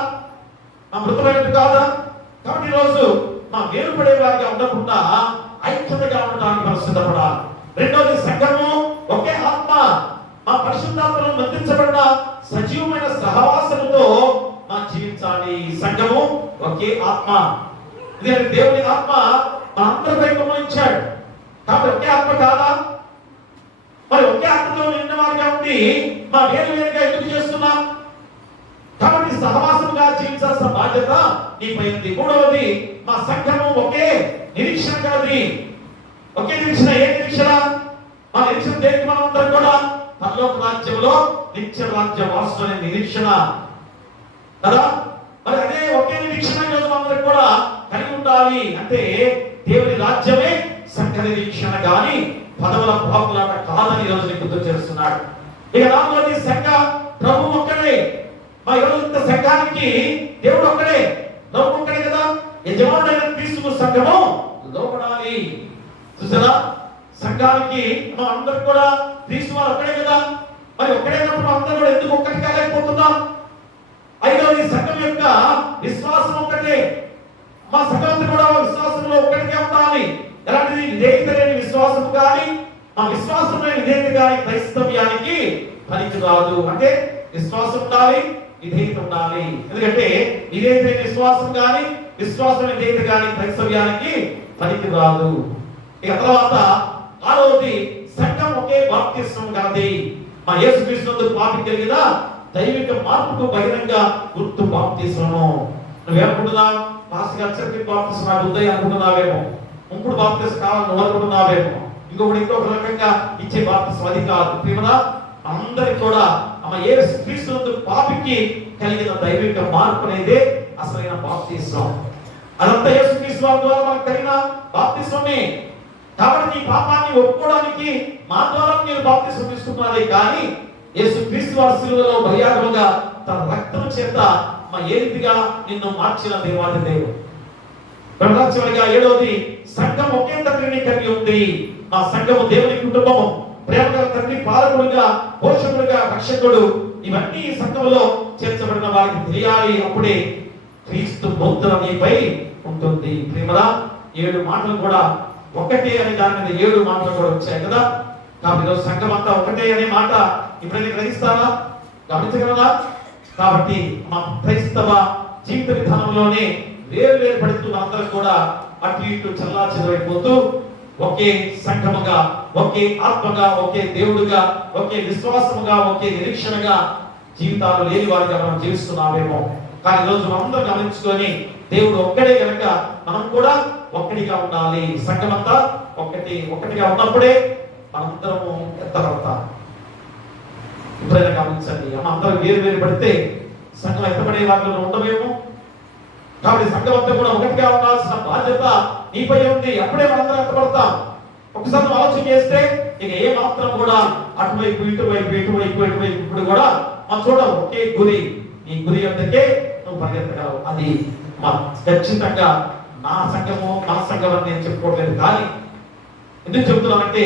మృతమైనట్టు కాదా? కాబట్టి ఈరోజు మా వేరుపడే వారిగా ఉండకుండా ఐక్యతగా ఉండడానికి మనం సిద్ధపడాలి. రెండోది, సంఘము ఒకే ఆత్మ. మా పరిశుద్ధాత్మను బంధించబడిన సజీవమైన సహవాసముతో మా జీవించాలి. సంఘము ఒకే ఆత్మ. ఇదే దేవుని ఆత్మ మనందరిపై గమనించాడు. కాబట్టి ఒకే ఆత్మ కాదా? మరి ఒకే ఆత్మతో నిన్న వారిగా ఉండి మా వేరు వేరుగా ఎందుకు చేస్తున్నాం? కాబట్టి బాధ్యత నీపై ఉంది. మూడవది, మా సంఘము ఒకే నిరీక్షణ కలది. ఒకే నిరీక్షణ. ఏ నిరీక్షణ? మా నిరీక్షణ దేనికి? మనందరం కూడా పరలోక రాజ్యంలో నిత్య రాజ్య వాసులు అనే నిరీక్షణ కదా. మరి అదే ఒకే నిరీక్షణ ఈరోజు మనందరం కూడా కలిగి ఉండాలి. అంటే దేవుని రాజ్యమే సంఘ నిరీక్షణ గాని పదవుల బాపులాట కాదని ఈరోజు నీకు గుర్తు చేస్తున్నాడు. ఇక నాలుగోది, సంఘ ప్రభు ఒక్కడే. మా ఈరోజు సంఘానికి దేవుడు ఒక్కడే, ప్రభు ఒక్కడే కదా. యజమానుడైన క్రీస్తుకు సంఘము లోబడాలి. చూసారా, సంఘానికి మనం అందరం కూడా క్రీస్తు వారు ఒక్కడే కదా. మరి ఒక్కడైనప్పుడు అందరం కూడా ఎందుకు ఒక్కటి కాలేకపోతున్నాం? ఐదవది, సంఘం యొక్క విశ్వాసం ఒక్కటే. మా సంఘం కూడా విశ్వాసంలో ఒక్కటిగా ఉండాలి. ఎలాంటిది? విధేయత లేని విశ్వాసం కానీ ఆ విశ్వాసం లేని విధేయత కానీ క్రైస్తవ్యానికి పనికి రాదు. అంటే విశ్వాసం ఉండాలి, విధేయత ఉండాలి. ఎందుకంటే విధేయత లేని విశ్వాసం కానీ విశ్వాసం విధేయత కానీ క్రైస్తవ్యానికి పనికి రాదు. ఇక తర్వాత ఆరవది, సంఘం ఒకే బాప్తిస్మం కలది. మా యేసుక్రీస్తు పాపి కలిగిన దైవిక మార్పుకు బహిరంగ గుర్తు బాప్తిస్మము. నువ్వేమనుకుంటున్నావు? పాస్ గారు చెప్పి బాప్తిస్మం నాకు ఉదయం అనుకుంటున్నావేమో, ఇంకొకటి బాప్తిస్మం కావాలని నువ్వు అనుకుంటున్నావేమో, ఇంకొక రకంగా ఇచ్చే బాప్తిస్మం అది కాదు. ప్రియమా, అందరికి కూడా అమ్మ యేసుక్రీస్తు పాపికి కలిగిన దైవిక మార్పు అనేది అసలైన బాప్తిస్మం. అదంతా యేసుక్రీస్తు ద్వారా మనకు కలిగిన బాప్తిస్మమే. కాబట్టి నీ పాపాన్ని ఒప్పుకోవడానికి మా ద్వారా మీరు బాప్తిస్మం తీసుకుంటున్నారే కానీ యేసుక్రీస్తు వారి శిలువలో బలియాగముగా తన రక్తం చేత మా ఏ రీతిగా నిన్ను మార్చిన దేవాది దేవుడు. చివరిగా ఏడవది, సంఘం ఒకే తండ్రిని కలిగి ఉంది. మా సంఘము దేవుని కుటుంబము, ప్రేమగల తండ్రి పాలకుడుగా, పోషకుడుగా, రక్షకుడు, ఇవన్నీ ఈ సంఘములో చేర్చబడిన వారికి తెలియాలి. అప్పుడే క్రీస్తు ముద్ర నీపై ఉంటుంది. ప్రేమరా, 7 మాటలు కూడా ఒకటే అనే దాని మీద 7 మాటలు కూడా వచ్చాయి కదా. కాబట్టి ఈరోజు సంఘం అంతా ఒకటే అనే మాట ఇప్పుడైనా గ్రహిస్తారా? గమనించగలరా? కాబట్టి మా క్రైస్తవ జీవిత విధానంలోనే వేరు పడుతూ అందరూ కూడా అటు ఇటు చల్లా చెదరైపోతూ ఒకే సంఘముగా, ఒకే ఆత్మగా, ఒకే దేవుడుగా, ఒకే విశ్వాసముగా, ఒకే నిరీక్షణగా జీవితాలు లేని వారిగా మనం జీవిస్తున్నామేమో. కానీ ఈరోజు అందరూ గమనించుకొని దేవుడు ఒక్కడే కనుక మనం కూడా ఒక్కడిగా ఉండాలి. సంఘమంతా ఒకటిగా ఉన్నప్పుడే మనందరము ఎత్తబడతాం. ఇప్పుడైనా గమనించండి, అందరూ వేరు పడితే సంఘం ఎత్తబడే వాటిలో ఉండమేమో. కాబట్టి సంఘం అంతా కూడా ఒకటిగా ఉండాల్సిన బాధ్యత నీపై ఉంది. అప్పుడే మనందరం ఎత్తబడతాం. ఒకసారి నువ్వు ఆలోచన చేస్తే ఇక ఏ మాత్రం కూడా అటువైపు ఇటువైపు ఇప్పుడు కూడా మనం చూడవు. ఒకే గురి, నీ గురి యొక్కకే నువ్వు పరిగెత్తగలవు. అది ఖచ్చితంగా నా సంఘము మన సంఘం అని నేను చెప్పుకోవట్లేదు. కానీ ఎందుకు చెప్తున్నానంటే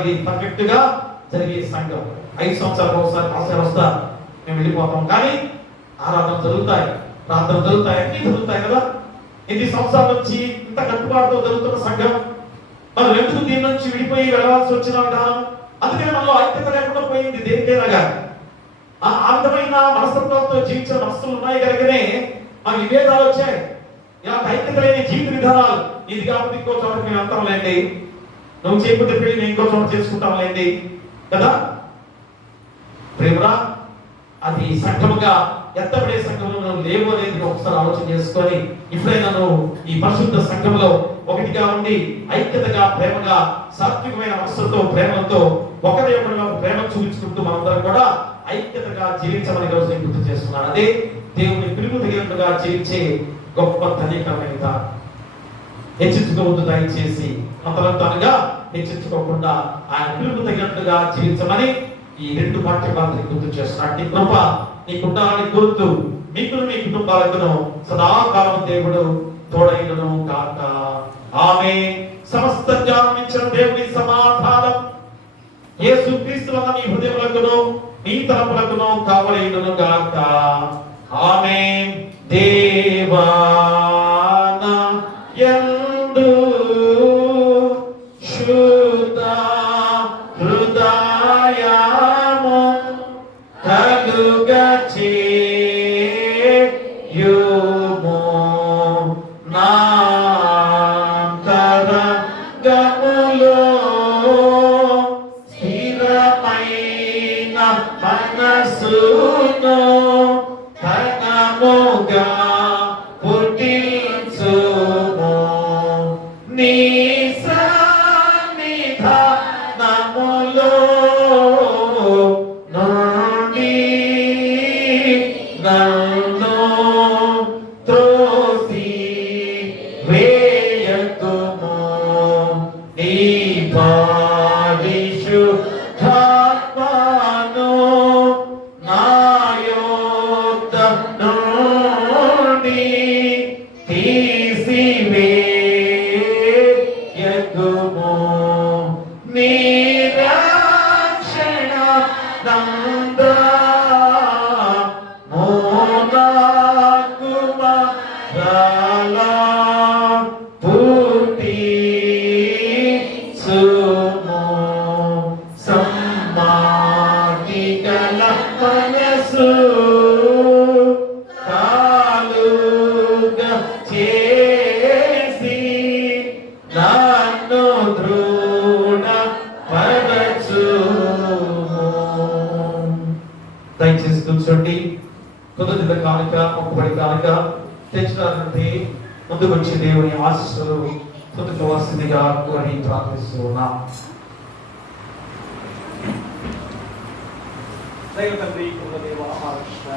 ఇది పర్ఫెక్ట్ గా జరిగే సంఘం. 5 సంవత్సరాలకు ఒకసారి పాస్ వస్తా మేము వెళ్ళిపోతాం. కానీ ఆరాధన జరుగుతాయి, ప్రార్థన జరుగుతాయి, అన్ని జరుగుతాయి కదా. ఎన్ని సంవత్సరాల నుంచి ఇంత కట్టుబాటుతో జరుగుతున్న సంఘం మనం ఎందుకు దీని నుంచి విడిపోయి వెళ్ళవలసి వచ్చిన విధానం? అందుకని మనలో ఐక్యత లేకుండా పోయింది. దేనికైనా ఆ అందమైన మనస్తత్వంతో జీవించిన మనసులు ఉన్నాయి కనుకనే మన విభేదాలు వచ్చాయి. ఇలాంటి ఐక్యత లేని జీవిత విధానాలు, ఇది కాబట్టి ఇంకో చోట మేము అంతం లేండి, నువ్వు చేయకపోతే పెళ్లి నేను ఇంకో చోట చేసుకుంటాం లేండి కదా. ప్రేమరా, అది సంఘముగా ఎత్తబడే సంఘంలో లేవు అనేది ఒకసారి ఆలోచన చేసుకొని ఇప్పుడైనా నువ్వు ఈ పరిశుద్ధ సంఘంలో ఒకటిగా ఉండి ఐక్యతగా, ప్రేమగా, సాత్వికమైన మనస్సుతో, ప్రేమతో ఒకరి ప్రేమ చూపించుకుంటూ మనందరం కూడా ఐక్యతగా జీవించమని రోజు నేను గుర్తు చేస్తున్నాను. అదే దేవుని పిలుపు తగినట్టుగా జీవించే గొప్ప ధన్యకరమైన. హెచ్చించుకోవద్దు, దయచేసి అంతరంతరంగా హెచ్చించుకోకుండా ఆయన పిలుపు తగినట్టుగా జీవించమని ఈ 2 పాఠ్యభాగాన్ని గుర్తు చేస్తున్నాడు. నీ కృప నీ కుటుంబాన్ని గుర్తు మీకు మీ కుటుంబాలకు సదాకాలం దేవుడు తోడైనను కాక. ఆమేన్. సమస్త జ్ఞానం ఇచ్చిన దేవుని సమాధానం యేసుక్రీస్తు వలన మీ హృదయములకును మీ తలపులకును కావలయును గాక. ఆమేన్. దేవాన యందు శుద్ధ హృదయము కలుగచేయుము నాంతరంగములో స్థిరమైన మనసును ఘనముగా కుమారాలా పుట్టించుము. సమ్మాటి గల మనసు కాలుగా చేసి నన్ను దృఢపరచుము. దయచేసి కూర్చోండి. కృతజ్ఞత కానుక, మొక్కుబడి కానుక తెచ్చినటువంటి ముందుకు వచ్చి దేవుని ఆశీస్సులు పొందుకోవాల్సిందిగా కోరి ప్రార్థిస్తూ ఉన్నాం. దైవ తండ్రి కృపదేవ ఆకృష్ణ